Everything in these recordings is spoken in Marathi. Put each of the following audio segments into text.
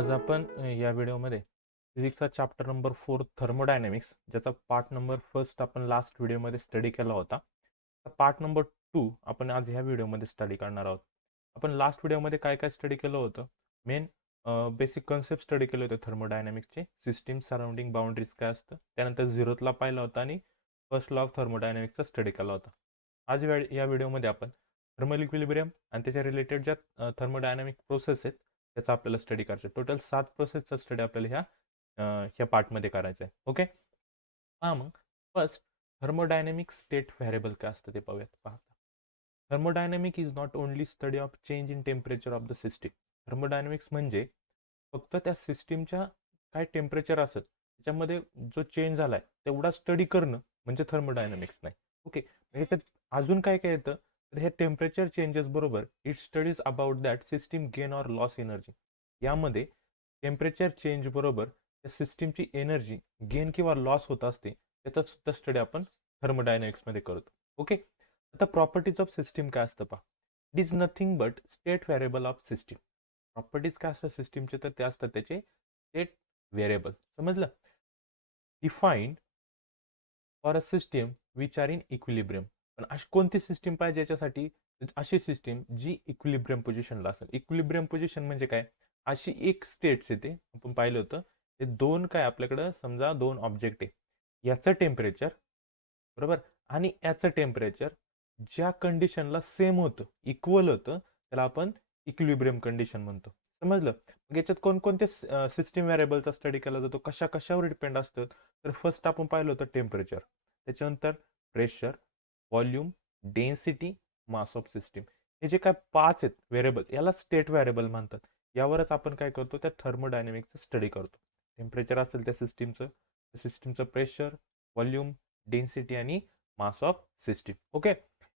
आज आपण या व्हिडिओमध्ये फिजिक्सचा चॅप्टर नंबर 4 थर्मोडायनॅमिक्स ज्याचा पार्ट नंबर फर्स्ट आपण लास्ट व्हिडिओमध्ये स्टडी केला होता. पार्ट नंबर 2 आपण आज ह्या व्हिडिओमध्ये स्टडी करणार आहोत. आपण लास्ट व्हिडिओमध्ये काय काय स्टडी केलं होतं? मेन बेसिक कन्सेप्ट स्टडी केले होते थर्मोडायनॅमिक्सचे. सिस्टीम सराउंडिंग बाउंड्रीज काय असतं, त्यानंतर झिरोथला पाहिला होता आणि फर्स्ट लॉ ऑफ थर्मोडायनॅमिक्सचा स्टडी केला होता. आज या व्हिडिओमध्ये आपण थर्मल इक्विलिब्रियम आणि त्याच्या रिलेटेड ज्या थर्मोडायनॅमिक प्रोसेस आहेत त्याचा आपल्याला स्टडी करायचं आहे. टोटल 7 प्रोसेसचा स्टडी आपल्याला ह्या पार्टमध्ये करायचा आहे. ओके, मग फर्स्ट थर्मोडायनॅमिक स्टेट व्हेरिएबल काय असतं ते पाहूयात. पाहता, thermodynamic is not only study of change in temperature of the system. Thermodynamics म्हणजे फक्त त्या सिस्टीमच्या काय टेम्परेचर असेल त्याच्यामध्ये जो चेंज झालाय तेवढा स्टडी करणं म्हणजे थर्मोडायनॅमिक्स नाही. ओके, ह्याच्यात अजून काय काय येतं तर हे टेम्परेचर चेंजेस बरोबर it studies about that system gain or loss energy. यामध्ये टेम्परेचर चेंज बरोबर त्या सिस्टीमची एनर्जी गेन किंवा लॉस होत असते त्याचा सुद्धा स्टडी आपण थर्मोडायनॅमिक्समध्ये करतो. ओके, आता प्रॉपर्टीज ऑफ सिस्टीम काय असतं पहा. It is nothing but state variable of system. Properties काय असतात सिस्टीमचे तर ते असतात त्याचे स्टेट व्हेरिएबल. समजलं? Defined for a system which are in equilibrium. पण अशी कोणती सिस्टीम पाहिजे याच्यासाठी? अशी सिस्टीम जी इक्विलिब्रियम पोझिशनला असेल. इक्विलिब्रियम पोझिशन म्हणजे काय? अशी एक स्टेट्स येते, आपण पाहिलं होतं ते दोन काय आपल्याकडं समजा दोन ऑब्जेक्ट आहे, याचं टेम्परेचर बरोबर आणि याचं टेम्परेचर ज्या कंडिशनला सेम होतं इक्वल होतं त्याला आपण इक्विलिब्रियम कंडिशन म्हणतो. समजलं? मग याच्यात कोणकोणते सिस्टीम व्हेरिएबलचा स्टडी केला जातो, कशावर डिपेंड असतं? तर फर्स्ट आपण पाहिलं होतं टेम्परेचर, त्याच्यानंतर pressure, volume, density, mass of system. हे जे काय 5 आहेत व्हेरिएबल याला स्टेट व्हेरिएबल म्हणतात. यावरच आपण काय करतो त्या थर्मोडायनॅमिक्सचं स्टडी करतो. टेम्परेचर असेल त्या सिस्टीमचं प्रेशर, व्हॉल्यूम, डेन्सिटी आणि mass of system. Okay,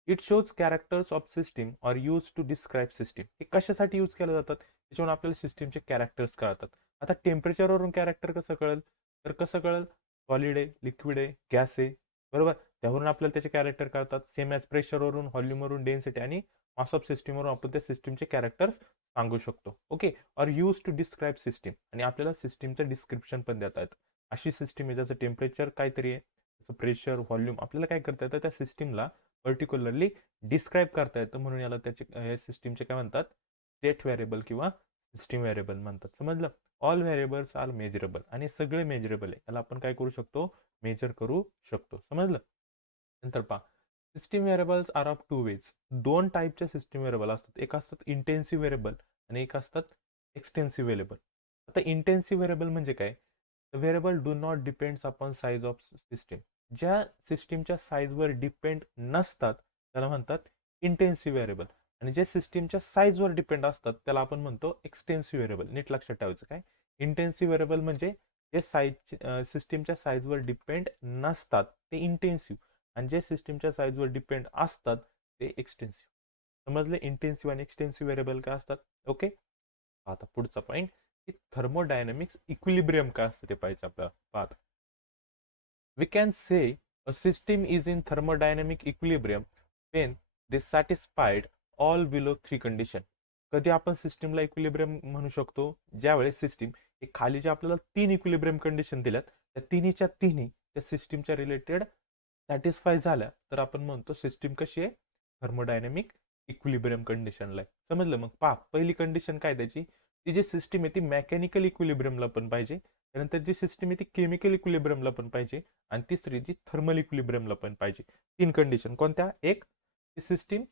it shows characters of system or use to describe system. हे कशासाठी यूज केले जातात? त्याच्यावरून आपल्याला सिस्टीमचे कॅरेक्टर्स कळतात. आता टेम्परेचरवरून कॅरेक्टर कसं कळेल? तर कसं कळेल? सॉलिड आहे, लिक्विड आहे, गॅस आहे, बरोबर? त्यावरून आपल्याला त्याचे कॅरेक्टर कळतात. सेम ॲज प्रेशरवरून, व्हॉल्यूमवरून, डेन्सिटी आणि मास ऑफ सिस्टीमवरून आपण त्या सिस्टीमचे कॅरेक्टर्स सांगू शकतो. Okay, or use to describe system. आणि आपल्याला सिस्टीमचं डिस्क्रिप्शन पण देता येतं. अशी सिस्टीम आहे ज्याचं टेम्परेचर काहीतरी आहे, त्याचं प्रेशर, व्हॉल्यूम आपल्याला काय करता येतं? त्या सिस्टीमला पर्टिक्युलरली डिस्क्राईब करता येतं. म्हणून याला या सिस्टीमचे काय म्हणतात? स्टेट व्हेरिएबल किंवा सिस्टीम व्हेरिएबल म्हणतात. समजलं? All variables are measurable. आणि सगळे मेजरेबल आहे, याला आपण काय करू शकतो? मेजर करू शकतो. समजलं? नंतर पहा, system variables are of two ways. दोन टाईपचे सिस्टीम व्हेरिएबल असतात. एक असतात इंटेन्सिव्ह व्हेरिएबल आणि एक असतात एक्सटेन्सिव्ह व्हेरिएबल. आता इंटेन्सिव्ह व्हेरिएबल म्हणजे काय? Variable do not depends upon size of system. ज्या सिस्टीमच्या साईजवर डिपेंड नसतात त्याला म्हणतात इंटेन्सिव्ह व्हेरिएबल. आणि जे सिस्टीमच्या साईजवर डिपेंड असतात त्याला आपण म्हणतो एक्सटेन्सिव्ह व्हेरिएबल. नीट लक्षात ठेवायचं काय? इंटेन्सिव्ह व्हेरिएबल म्हणजे जे सिस्टीमच्या साईजवर डिपेंड नसतात ते इंटेन्सिव्ह, आणि जे सिस्टीमच्या साईजवर डिपेंड असतात ते एक्सटेन्सिव्ह. समजले? इंटेन्सिव्ह आणि एक्सटेन्सिव्ह व्हेरिएबल काय असतात? ओके, आता पुढचा पॉईंट की थर्मोडायनॅमिक्स इक्विलिब्रियम काय असतं ते पाहिजे आपल्याला. पाहता, we can say a system is in thermodynamic equilibrium when they satisfied all below three condition. कधी आपण सिस्टीमला इक्विलिब्रियम म्हणू शकतो? ज्यावेळेस सिस्टीम हे खाली जे आपल्याला 3 इक्विलिब्रियम कंडिशन दिल्यात त्या तिन्हीच्या तिन्ही त्या सिस्टीमच्या रिलेटेड सॅटिस्फाय झाल्या तर आपण म्हणतो सिस्टीम कशी आहे? थर्मोडायनॅमिक इक्विलिब्रियम कंडिशनला आहे. समजलं? मग पहा, पहिली कंडिशन काय त्याची? ती जी सिस्टीम आहे ती मेकॅनिकल इक्विलिब्रियमला पण पाहिजे, त्यानंतर जी सिस्टीम आहे ती केमिकल इक्विलिब्रियमला पण पाहिजे, आणि तिसरी जी थर्मल इक्विलिब्रियमला पण पाहिजे. 3 कंडिशन कोणत्या? एक, ती सिस्टीम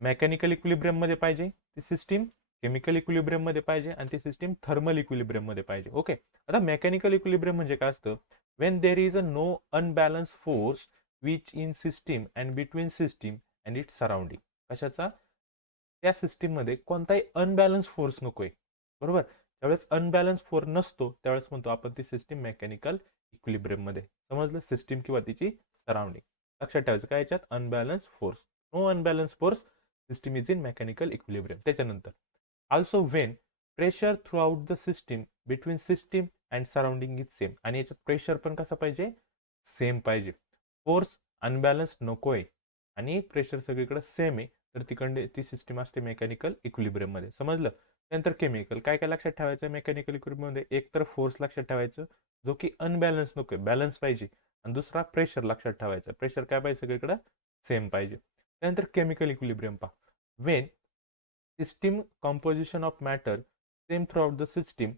मेकॅनिकल इक्विलिब्रियम मध्ये पाहिजे, ती सिस्टीम केमिकल इक्विलिब्रियम मध्ये पाहिजे, आणि ती सिस्टीम थर्मल इक्विलिब्रियम मध्ये पाहिजे. ओके, आता मेकॅनिकल इक्विलिब्रियम म्हणजे काय असतं? When there is a no unbalance force which in system and between system and its surrounding. कशाचा? त्या सिस्टीममध्ये कोणताही अनबॅलन्स फोर्स नकोय, बरोबर? ज्यावेळेस अनबॅलन्स फोर्स नसतो त्यावेळेस म्हणतो आपण ती सिस्टीम मेकॅनिकल इक्विलिब्रियम मध्ये. समजलं? सिस्टीम किंवा तिची सराउंडिंग. लक्षात ठेवायचं काय याच्यात? Unbalance force. No unbalance force, system is in mechanical equilibrium. त्याच्यानंतर also when pressure throughout the system between system and surrounding is same. आणि याच्यात प्रेशर पण कसं पाहिजे? सेम पाहिजे. फोर्स अनबॅलन्स नको आहे आणि प्रेशर सगळीकडे सेम आहे तर ती सिस्टीम असते मेकॅनिकल इक्विलिब्रियम मध्ये. समजलं? त्यानंतर केमिकल, काय काय लक्षात ठेवायचं मेकॅनिकल इक्विलिब्रियममध्ये? एक तर फोर्स लक्षात ठेवायचं, जो की अनबॅलन्स नको, बॅलन्स पाहिजे. आणि दुसरा प्रेशर लक्षात ठेवायचं, प्रेशर काय पाहिजे सगळीकडं सेम पाहिजे. त्यानंतर केमिकल इक्विलिब्रियम पहा. Wien system composition of matter same throughout the system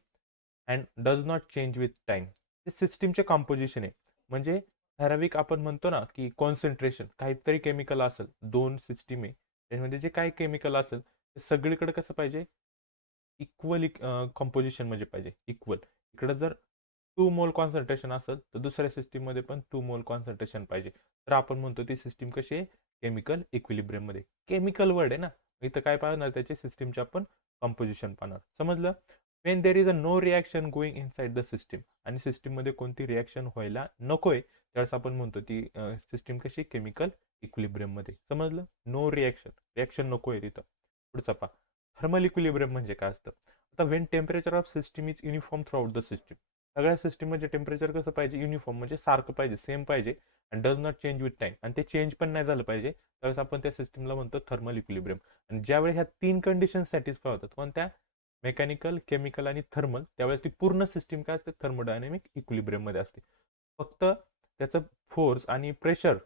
and does not change with time. ते सिस्टीमचे कॉम्पोजिशन आहे, म्हणजे ठराविक आपण म्हणतो ना की कॉन्सन्ट्रेशन काहीतरी केमिकल असेल, दोन सिस्टीम आहे त्याच्यामध्ये जे काही केमिकल असेल ते सगळीकडे कसं पाहिजे, इक्वल कॉम्पोजिशन म्हणजे पाहिजे इक्वल. इकडं जर 2 मोल कॉन्सन्ट्रेशन असेल तर दुसऱ्या सिस्टीममध्ये पण 2 मोल कॉन्सन्ट्रेशन पाहिजे. तर आपण म्हणतो ती सिस्टीम कशी आहे, केमिकल इक्विलिब्रियममध्ये. केमिकल वर्ड आहे ना, इथं काय पाहणार त्याचे सिस्टीमचे आपण कॉम्पोजिशन पाहणार. समजलं? When there is a no reaction going inside the system, आणि सिस्टीममध्ये कोणती रिॲक्शन व्हायला नकोय त्यावेळेस आपण म्हणतो ती सिस्टीम कशी केमिकल इक्विलिब्रियममध्ये. समजलं? नो रिॲक्शन, रिॲक्शन नको आहे तिथं. पुढचा पहा, थर्मल इक्विलिब्रियम म्हणजे काय असतं? आता Wien temperature of system is uniform throughout the system, सगळ्या सिस्टीममध्ये टेम्परेचर कसं पाहिजे, युनिफॉर्म म्हणजे सारखं पाहिजे, सेम पाहिजे. आणि does not change with time, आणि ते चेंज पण नाही झालं पाहिजे, त्यावेळेस आपण त्या सिस्टीमला म्हणतो थर्मल इक्विलिब्रियम. आणि ज्यावेळी ह्या 3 कंडिशन सॅटिस्फाय होतात, कोणत्या? मेकॅनिकल, केमिकल आणि थर्मल, त्यावेळेस ती पूर्ण सिस्टीम काय असते, थर्मोडायनेमिक इक्विलिब्रियममध्ये असते. फक्त त्याचं फोर्स आणि प्रेशर,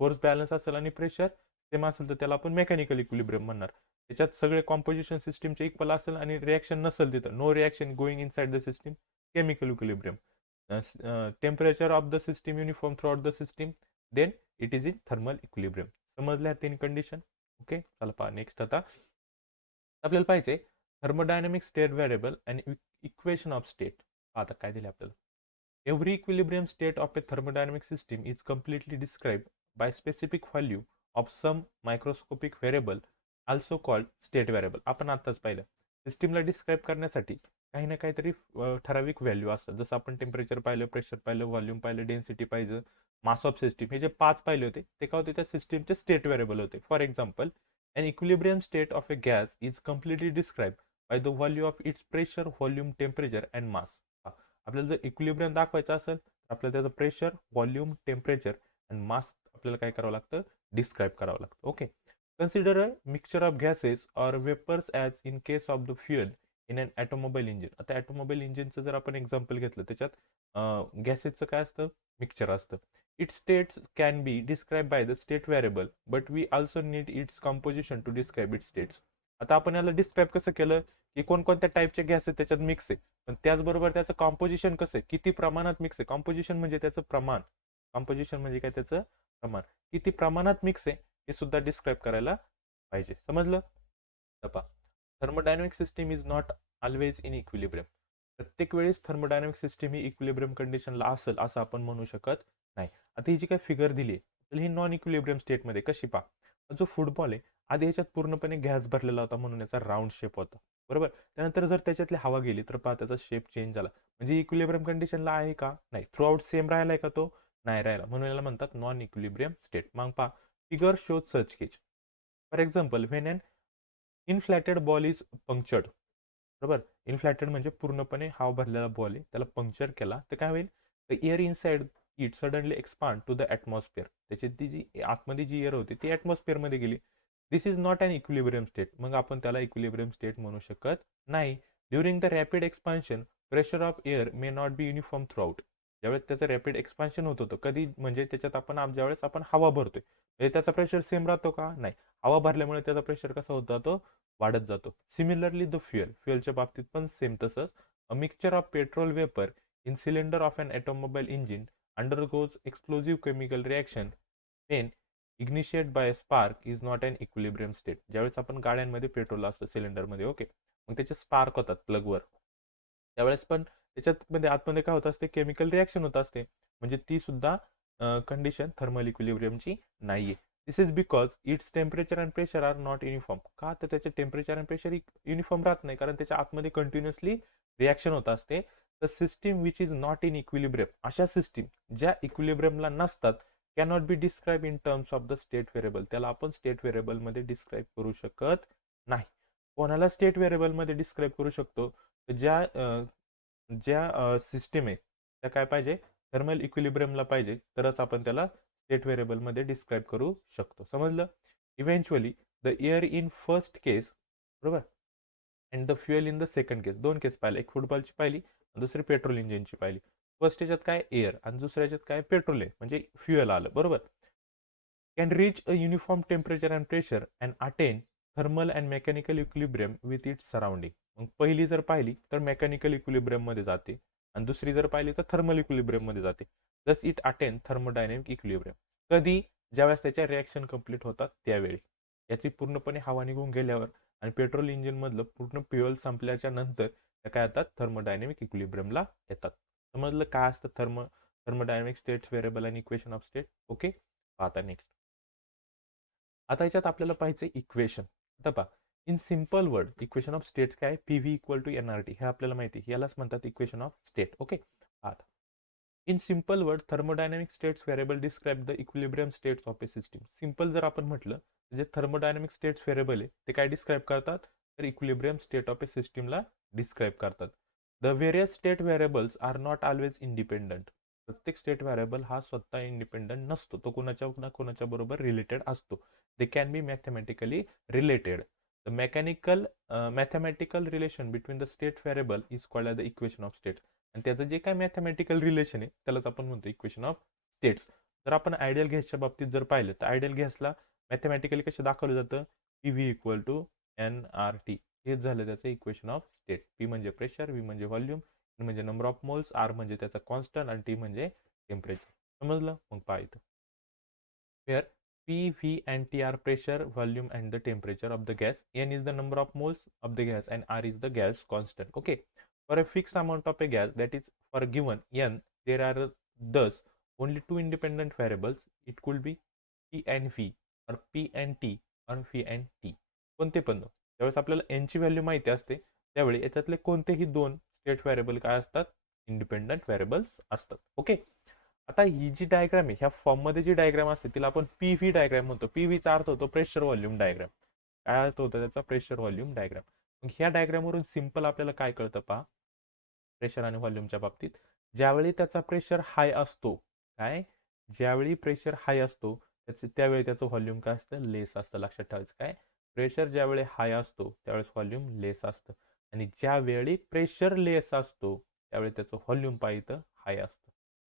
फोर्स बॅलन्स असेल आणि प्रेशर सेम असेल तर त्याला आपण मेकॅनिकल इक्विलिब्रियम म्हणणार. त्याच्यात सगळे कॉम्पोजिशन सिस्टीमचे इक्वल असेल आणि रिॲक्शन नसेल तिथं, no reaction going inside the system, chemical equilibrium. Temperature of the system uniform throughout the system, then it is in thermal equilibrium. समजल्या 3 कंडिशन? ओके, चला पहा नेक्स्ट. आता आपल्याला पाहिजे थर्मोडायनामिक स्टेट व्हेरिएबल आणि इक्वेशन ऑफ स्टेट. आता काय दिले आपल्याला? Every equilibrium state of a thermodynamic system is completely describe by specific value of some microscopic variable, also called state variable. आपण आत्ताच पाहिलं, सिस्टीमला डिस्क्राईब करण्यासाठी काही ना काहीतरी ठराविक व्हॅल्यू असतात. जसं आपण टेम्परेचर पाहिलं, प्रेशर पाहिलं, व्हॉल्यूम पाहिलं, डेन्सिटी पाहिजे, मास ऑफ सिस्टीम, हे जे 5 पाहिले होते ते काय होते, त्या सिस्टीमचे स्टेट व्हेरिएबल होते. For example, an equilibrium state of a gas is completely described by the value of its pressure, volume, temperature and mass. आपल्याला जर इक्विलिब्रियम दाखवायचं असेल तर आपल्याला त्याचं प्रेशर, व्हॉल्यूम, टेम्परेचर आणि मास आपल्याला काय करावं लागतं, डिस्क्राईब करावं लागतं. Okay. Consider a mixture of gases or vapours as in case of the fuel in an automobile engine. आता ॲटोमोबाईल इंजिनचं जर आपण एक्झाम्पल घेतलं, त्याच्यात गॅसेसचं काय असतं, मिक्सचर असतं. Its states can be described by the state variable, but we also need its composition to describe its states. आता आपण याला डिस्क्राईब कसं केलं, की कोणकोणत्या टाईपचे गॅस आहेत त्याच्यात मिक्स आहे, पण त्याचबरोबर त्याचं कॉम्पोजिशन कसं आहे, किती प्रमाणात मिक्स आहे. कॉम्पोजिशन म्हणजे त्याचं प्रमाण, कॉम्पोजिशन म्हणजे काय, त्याचं प्रमाण, किती प्रमाणात मिक्स आहे हे सुद्धा डिस्क्राईब करायला पाहिजे. समजलं? तपा, thermodynamic system is not always in equilibrium. प्रत्येक वेळेस थर्मोडायनॅमिक सिस्टीम ही इक्विलिब्रियम कंडिशनला असेल असं आपण म्हणू शकत नाही. आता ही जी काही फिगर दिली आहे तर ही नॉन इक्विलिब्रियम स्टेटमध्ये कशी पहा, जो फुटबॉल आहे आधी ह्याच्यात पूर्णपणे गॅस भरलेला होता म्हणून याचा राऊंड शेप होता, बरोबर. त्यानंतर जर त्याच्यातली हवा गेली तर पहा त्याचा शेप चेंज झाला, म्हणजे इक्विलिब्रियम कंडिशनला आहे का, नाही. थ्रू आउट सेम राहिलाय का, तो नाही राहिला, म्हणून याला म्हणतात नॉन इक्विलिब्रियम स्टेट. मग पहा, figure shows such case. For example, when an inflated ball is punctured, बरोबर. इनफ्लॅटेड म्हणजे पूर्णपणे हवा भरलेला बॉल आहे, त्याला पंक्चर केला तर काय होईल, the air inside it suddenly expand to the atmosphere. त्याची ती जी आतमध्ये जी एअर होती ती ॲटमॉस्फिअरमध्ये गेली. This is not an equilibrium state, मग आपण त्याला इक्विलिब्रियम स्टेट म्हणू शकत नाही. During the rapid expansion pressure of air may not be uniform throughout. ज्यावेळेस त्याचं रॅपिड एक्सपान्शन होत होतं कधी, म्हणजे त्याच्यात ज्यावेळेस आपण हवा भरतोय त्याचा प्रेशर सेम राहतो का, नाही. हवा भरल्यामुळे त्याचा प्रेशर कसा होत जातो, वाढत जातो. सिमिलरली द फ्युएलच्या बाबतीत पण सेम तसंच. A mixture of petrol vapour in cylinder of an automobile engine undergoes explosive chemical reaction when ignited by a spark is not an equilibrium state. ज्यावेळेस आपण गाड्यांमध्ये पेट्रोल असतं सिलेंडरमध्ये, ओके, मग त्याचे स्पार्क होतात प्लगवर, त्यावेळेस पण त्याच्यात मध्ये आतमध्ये काय होत असते, केमिकल रिॲक्शन होत असते, म्हणजे ती सुद्धा कंडिशन थर्मल इक्विलिब्रियमची नाहीये. This is because its temperature and pressure are not uniform. का, तर त्याचे टेम्परेचर अँड प्रेशर युनिफॉर्म राहत नाही, कारण त्याच्या आतमध्ये कंटिन्युअसली रिॲक्शन होत असते. The system which is not in equilibrium, अशा सिस्टीम ज्या इक्विलिब्रियमला नसतात, cannot be describe in terms of the state variable. त्याला आपण स्टेट व्हेरिएबलमध्ये डिस्क्राईब करू शकत नाही. कोणाला स्टेट व्हेरिएबलमध्ये डिस्क्राईब करू शकतो, ज्या ज्या सिस्टीम आहे त्या काय पाहिजे, थर्मल इक्विलिब्रियमला पाहिजे, तरच आपण त्याला स्टेट व्हेरिएबलमध्ये डिस्क्राईब करू शकतो. समजलं? Eventually the air in first case, बरोबर, and the fuel in the second case. दोन केस पाहिले, एक फुटबॉलची पाहिली, दुसरी पेट्रोल इंजिनची पाहिली. फर्स्ट याच्यात काय एअर आणि दुसऱ्या याच्यात काय पेट्रोल आहे, म्हणजे फ्युएल आलं, बरोबर. Can reach a uniform temperature and pressure and attain thermal and mechanical equilibrium with its surrounding. मग पहिली जर पाहिली तर मेकॅनिकल इक्विलिब्रियम मध्ये जाते आणि दुसरी जर पाहिली तर थर्मल इक्विलिब्रियम मध्ये जाते. Thus it attain thermodynamic equilibrium. कधी? ज्यावेळेस त्याच्या रिॲक्शन कंप्लीट होतात त्यावेळी. याची पूर्णपणे हवा निघून गेल्यावर आणि पेट्रोल इंजिन मधलं पूर्ण फ्युएल संपल्याच्या नंतर त्या काय येतात, थर्मोडायनेमिक इक्विलिब्रियमला येतात. समजलं काय असतं थर्मोडायनेमिक स्टेट्स व्हेरिएबल आणि इक्वेशन ऑफ स्टेट. ओके, आता नेक्स्ट. आता याच्यात आपल्याला पाहिजे इक्वेशन. आता पहा, in simple word equation of states काय, P V equal to N R T, हे आपल्याला माहिती आहे, यालाच म्हणतात इक्वेशन ऑफ स्टेट. ओके, आता in simple word thermodynamic states variable describe the equilibrium states of a system. Simple जर आपण म्हटलं जे थर्मोडायनामिक स्टेट्स व्हेरिएबल आहे ते काय डिस्क्राइब करतात, तर इक्विलिब्रियम स्टेट ऑफ ए सिस्टीमला डिस्क्राइब करतात. The various state variables are not always independent. प्रत्येक स्टेट व्हेरिएबल हा स्वतः इंडिपेंडंट नसतो, तो कोणाच्या ना कोणाच्या बरोबर रिलेटेड असतो. They can be mathematically related. The mathematical relation between the state variable is called the equation of state. आणि त्याचं जे काय मॅथमॅटिकल रिलेशन आहे त्यालाच आपण म्हणतो इक्वेशन ऑफ स्टेट्स. जर आपण आयडियल गॅसच्या बाबतीत जर पाहिलं तर आयडियल गॅसला मॅथमॅटिकली कसं दाखवलं जातं, P V equal to N R T. हेच झालं त्याचं इक्वेशन ऑफ स्टेट. पी म्हणजे प्रेशर, व्ही म्हणजे व्हॉल्यूम, एन म्हणजे नंबर ऑफ मोल्स, आर म्हणजे त्याचा कॉन्स्टंट आणि टी म्हणजे टेम्परेचर. समजलं? मग पहा इथं where P, V and T are pressure, volume and the temperature of the gas. N is the number of moles of the gas and R is the gas constant. Okay. For a fixed amount of a gas, that is for a given N, there are thus only two independent variables. It could be P and V or P and T or V and T. कोणते पण त्यावेळेस आपल्याला N ची व्हॅल्यू माहिती असते, त्यावेळी याच्यातले कोणतेही दोन स्टेट व्हेरिएबल काय असतात, इंडिपेंडंट व्हेरिएबल्स असतात. ओके, आता ही जी डायग्राम आहे ह्या फॉर्म मध्ये जी डायग्राम असते तिला आपण पी व्ही डायग्राम म्हणतो. पी व्हीचा अर्थ होतो प्रेशर व्हॉल्यूम डायग्राम. काय अर्थ होतो त्याचा, प्रेशर व्हॉल्यूम डायग्राम. मग ह्या डायग्रामवरून सिंपल आपल्याला काय कळतं पहा, प्रेशर आणि व्हॉल्यूमच्या बाबतीत ज्यावेळी त्याचा प्रेशर हाय असतो, काय, ज्यावेळी प्रेशर हाय असतो त्यावेळी त्याचं व्हॉल्यूम काय असतं, लेस असतं. लक्षात ठेवायचं काय, प्रेशर ज्यावेळी हाय असतो त्यावेळेस व्हॉल्यूम लेस असतं आणि ज्यावेळी प्रेशर लेस असतो त्यावेळी त्याचं व्हॉल्यूम पाहिजे हाय असतं.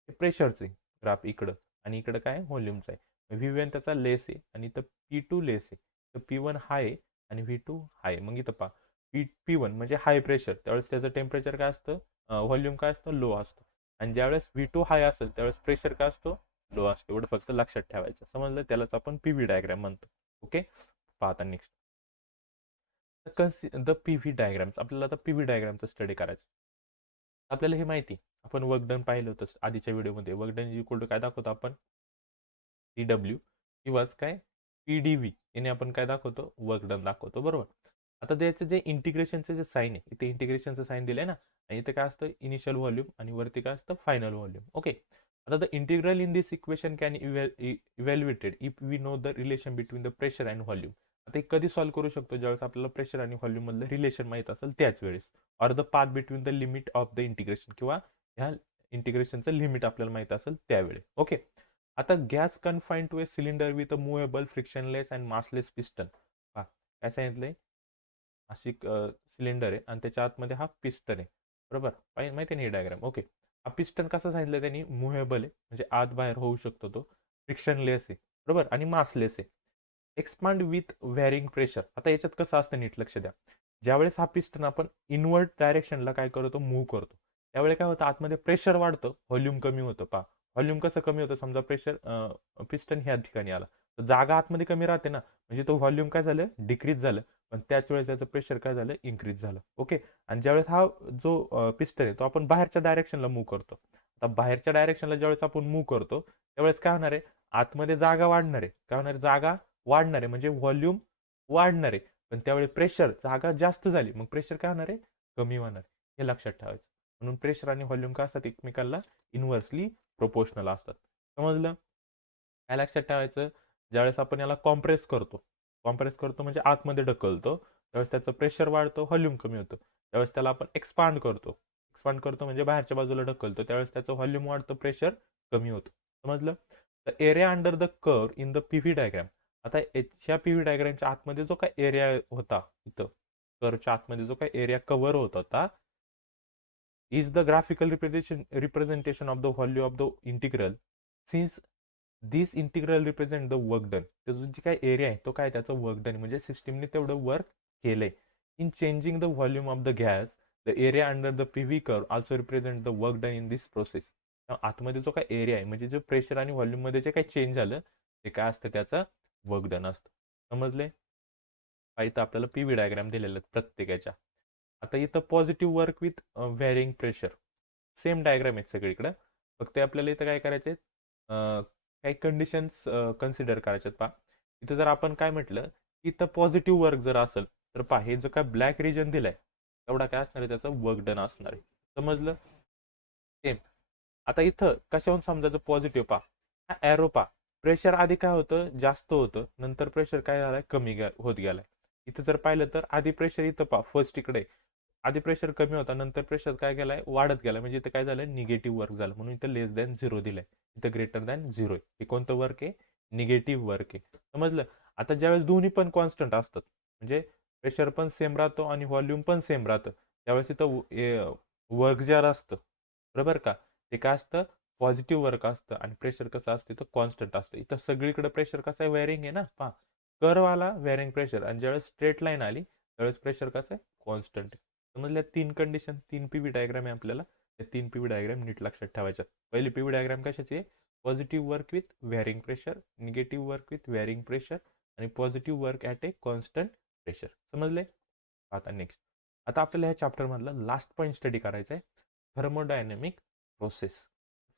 हे प्रेशरचे ग्राफ इकडं आणि इकडं काय व्हॉल्यूमचं आहे. व्ही वन त्याचा लेस आहे आणि इथं पी टू लेस आहे, तर पी वन हाय आणि व्ही टू हाय. मग इथं पहा पी वन म्हणजे हाय प्रेशर, त्यावेळेस त्याचं टेम्परेचर काय असतं, व्हॉल्यूम काय असतं, लो असतो. आणि ज्यावेळेस व्ही टू हाय असेल त्यावेळेस प्रेशर काय असतो, लो असतो. एवढं फक्त लक्षात ठेवायचं. समजलं? त्यालाच आपण पी व्ही डायग्राम म्हणतो. ओके, पाहता next the P V diagrams. आपल्याला आता पी व्ही डायग्रामचं स्टडी करायचं. आपल्याला हे माहिती, आपण वर्क डन पाहिलं होतं आधीच्या व्हिडिओमध्ये. वर्क डन इक्वल टू काय दाखवतो आपण, टी डब्ल्यू किंवाच काय पी डी व्ही, याने आपण काय दाखवतो, वर्क डन दाखवतो, बरोबर. आता त्याचं जे इंटिग्रेशनचं जे साईन आहे, इथे इंटिग्रेशनचं साईन दिलंय ना, आणि इथे काय असतं इनिशियल व्हॉल्यूम आणि वरती काय असतं फायनल व्हॉल्यूम. ओके, आता the integral in this equation can evaluated if we know the relation between the pressure and volume. आता हे कधी सॉल्व्ह करू शकतो, ज्यावेळेस आपल्याला प्रेशर आणि व्हॉल्यूम मधलं रिलेशन माहित असेल त्याच वेळेस. Or the path between the limit of the integration, किंवा ह्या इंटिग्रेशनचं लिमिट आपल्याला माहित असेल त्यावेळी. ओके, आता gas confine to a cylinder with a movable frictionless and massless piston. हा काय सांगितलंय, अशी सिलेंडर आहे आणि त्याच्या आतमध्ये हा पिस्टन आहे, बरोबर. माहिती नाही डायग्राम. ओके, हा पिस्टन कसा सांगितलं त्यांनी, मुव्हेबल आहे म्हणजे आत बाहेर होऊ शकतो तो, फ्रिक्शनलेस आहे, बरोबर, आणि मासलेस आहे. Expand with varying pressure. आता याच्यात कसं असतं नीट लक्ष द्या, ज्यावेळेस हा पिस्टन आपण इनवर्ट डायरेक्शनला काय करतो, मूव्ह करतो, त्यावेळी काय होतं, आतमध्ये प्रेशर वाढतं, व्हॉल्यूम कमी होतं. पहा व्हॉल्यूम कसं कमी होतं, समजा प्रेशर पिस्टन ह्या ठिकाणी आला तर जागा आतमध्ये कमी राहते ना, म्हणजे तो व्हॉल्यूम काय झालं, डिक्रीज झालं, पण त्याच वेळेस त्याचं प्रेशर काय झालं, इन्क्रीज झालं. ओके, आणि ज्यावेळेस हा जो पिस्टन आहे तो आपण बाहेरच्या डायरेक्शनला मूव्ह करतो. आता बाहेरच्या डायरेक्शनला ज्यावेळेस आपण मूव्ह करतो त्यावेळेस काय होणार आहे, आतमध्ये जागा वाढणार आहे. काय होणार आहे, जागा वाढणार आहे म्हणजे व्हॉल्यूम वाढणार आहे, पण त्यावेळी प्रेशर, जागा जास्त झाली मग प्रेशर काय होणार आहे, कमी होणार आहे. हे लक्षात ठेवायचं. म्हणून प्रेशर आणि व्हॉल्यूम काय असतात, एकमेकांना इन्व्हर्सली प्रोपोर्शनल असतात. समजलं? काय लक्षात ठेवायचं, ज्यावेळेस आपण याला कॉम्प्रेस करतो म्हणजे आतमध्ये ढकलतो, त्यावेळेस त्याचं प्रेशर वाढतं, व्हॉल्यूम कमी होतं. त्यावेळेस त्याला आपण एक्सपांड करतो म्हणजे बाहेरच्या बाजूला ढकलतो, त्यावेळेस त्याचं व्हॉल्यूम वाढतं, प्रेशर कमी होतं. समजलं? तर area under the curve in the PV diagram. आता ह्या पीव्ही डायग्रामच्या आतमध्ये जो काय एरिया होता इथं, कर्वच्या आतमध्ये जो काही एरिया कव्हर होत होता is the graphical representation of the value of the integral since this integral represent the work done. त्याचा जे काय एरिया आहे तो काय त्याचं वर्क डन म्हणजे सिस्टीमने तेवढं वर्क केलंय. In changing the volume of the gas the area under the PV curve also represent the work done in this process. आतमध्ये जो काय एरिया आहे म्हणजे जो प्रेशर आणि व्हॉल्यूम मध्ये जे काही चेंज झालं ते काय असतं त्याचं वर्क डन असतं. समजले? इथं आपल्याला पीव्ही डायग्राम दिलेले आहेत प्रत्येकाच्या. आता इथं positive work with varying pressure same diagram आहेत सगळीकडं. फक्त आपल्याला इथं काय करायचे काही कंडिशन्स कन्सिडर करायच्यात. पहा इथं जर आपण काय म्हटलं इथं पॉझिटिव्ह वर्क जर असेल तर पहा हे जो काय ब्लॅक रिजन दिलाय तेवढा काय असणार आहे त्याचं वर्क डन असणार आहे. समजलं? सेम. आता इथं कशाहून समजायचं पॉझिटिव्ह पहा हा एरो पहा प्रेशर आधी काय होतं जास्त होतं नंतर प्रेशर काय झालंय कमी होत गेलाय. इथं जर पाहिलं तर आधी प्रेशर इथं पहा फर्स्ट इकडे आधी प्रेशर कमी होता नंतर प्रेशर काय गेलाय वाढत गेलाय म्हणजे इथं काय झालं निगेटिव्ह वर्क झालं म्हणून इथं लेस दॅन झिरो दिलंय. इथं ग्रेटर दॅन झिरो आहे. हे कोणतं वर्क आहे? निगेटिव्ह वर्क आहे. समजलं? आता ज्यावेळेस दोन्ही पण कॉन्स्टंट असतात म्हणजे प्रेशर पण सेम राहतो आणि व्हॉल्यूम पण सेम राहतं त्यावेळेस इथं वर्क जर असतं बरोबर का ते काय असतं पॉझिटिव्ह वर्क असतं आणि प्रेशर कसं असतं इथं कॉन्स्टंट असतं. इथं सगळीकडे प्रेशर कसं आहे व्हॅरिंग आहे ना. पहा कर्व आला व्हॅरिंग प्रेशर आणि ज्यावेळेस स्ट्रेट लाईन आली त्यावेळेस प्रेशर कसं आहे कॉन्स्टंट आहे. समजल्या तीन कंडिशन तीन पीव्ही डायग्राम आहे आपल्याला त्या तीन पीव्ही डायग्राम नीट लक्षात ठेवायच्यात. पहिली पीव्ही डायग्राम कशाची आहे? Positive work with varying pressure negative work with varying pressure आणि positive work at a constant pressure. समजले? आता नेक्स्ट आता आपल्याला ह्या चॅप्टरमधला लास्ट पॉईंट स्टडी करायचा आहे थर्मोडायनॅमिक प्रोसेस.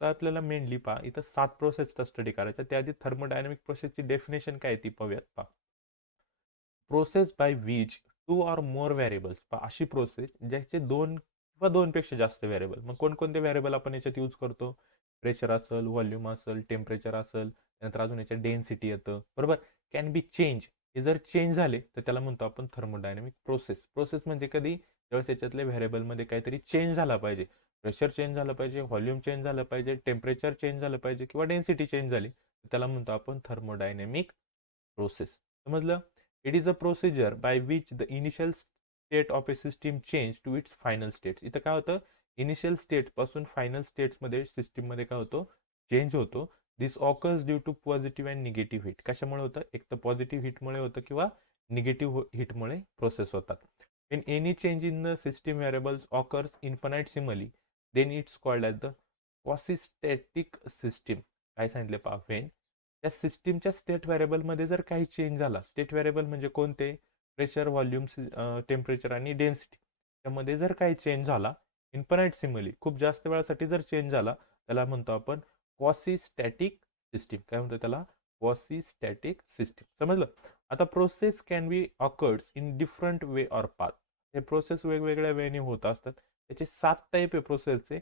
तर आपल्याला मेनली पहा इथं 7 प्रोसेसचा स्टडी करायचा. त्याआधी थर्मोडायनॅमिक प्रोसेसची डेफिनेशन काय ती पाहूयात. पहा process by which to or more variables. पहा अशी प्रोसेस ज्याचे दोन किंवा दोनपेक्षा जास्त व्हेरिएबल. मग कोणकोणते व्हेरिएबल आपण याच्यात यूज करतो? प्रेशर असेल व्हॉल्यूम असेल टेम्परेचर असेल त्यानंतर अजून याच्यात डेन्सिटी येतं बरोबर. कॅन बी चेंज हे जर चेंज झाले तर त्याला म्हणतो आपण थर्मोडायनॅमिक प्रोसेस. प्रोसेस म्हणजे कधी ज्यावेळेस याच्यातल्या व्हेरिएबलमध्ये काहीतरी चेंज झाला पाहिजे प्रेशर चेंज झालं पाहिजे व्हॉल्यूम चेंज झालं पाहिजे टेम्परेचर चेंज झालं पाहिजे किंवा डेन्सिटी चेंज झाली तर त्याला म्हणतो आपण थर्मोडायनॅमिक प्रोसेस. समजलं? It is a procedure by which the initial state of a system change to its final states. इथं काय होतं इनिशियल स्टेट पासून फायनल स्टेट्समध्ये सिस्टीममध्ये काय होतो चेंज होतो. This occurs due to positive and negative heat. कशामुळे होतं? एक तर पॉझिटिव्ह हिटमुळे होतं किंवा निगेटिव्ह हिटमुळे प्रोसेस होतात. when any change in the system variables occurs infinitesimally then it's called as the quasi-static system. काय सांगितले पहा when त्या सिस्टीमच्या स्टेट व्हेरिएबलमध्ये जर काही चेंज झाला स्टेट व्हेरिएबल म्हणजे कोणते प्रेशर व्हॉल्यूम टेम्परेचर आणि डेन्सिटी त्यामध्ये जर काही चेंज झाला इन्फिनिटेसिमली खूप जास्त वेळासाठी जर चेंज झाला त्याला म्हणतो आपण क्वासी स्टॅटिक सिस्टीम. काय म्हणतो त्याला? Quasi static system. समजलं? आता process can be occurs in different way or path. हे प्रोसेस वेगवेगळ्या वेने होत असतात. त्याचे 7 टाईप आहे प्रोसेसचे.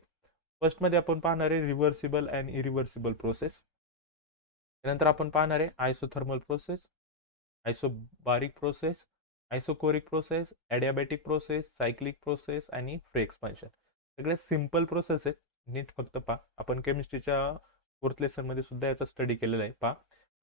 फर्स्टमध्ये आपण पाहणार आहे रिव्हर्सिबल अँड इरिव्हर्सिबल प्रोसेस. त्यानंतर आपण पाहणार आहे isothermal process isobaric process isochoric process adiabatic process cyclic process आणि फ्री एक्सपान्शन. सगळे सिम्पल प्रोसेस आहेत. नीट फक्त पहा आपण केमिस्ट्रीच्या 4th लेसनमध्ये सुद्धा याचा स्टडी केलेला आहे. पहा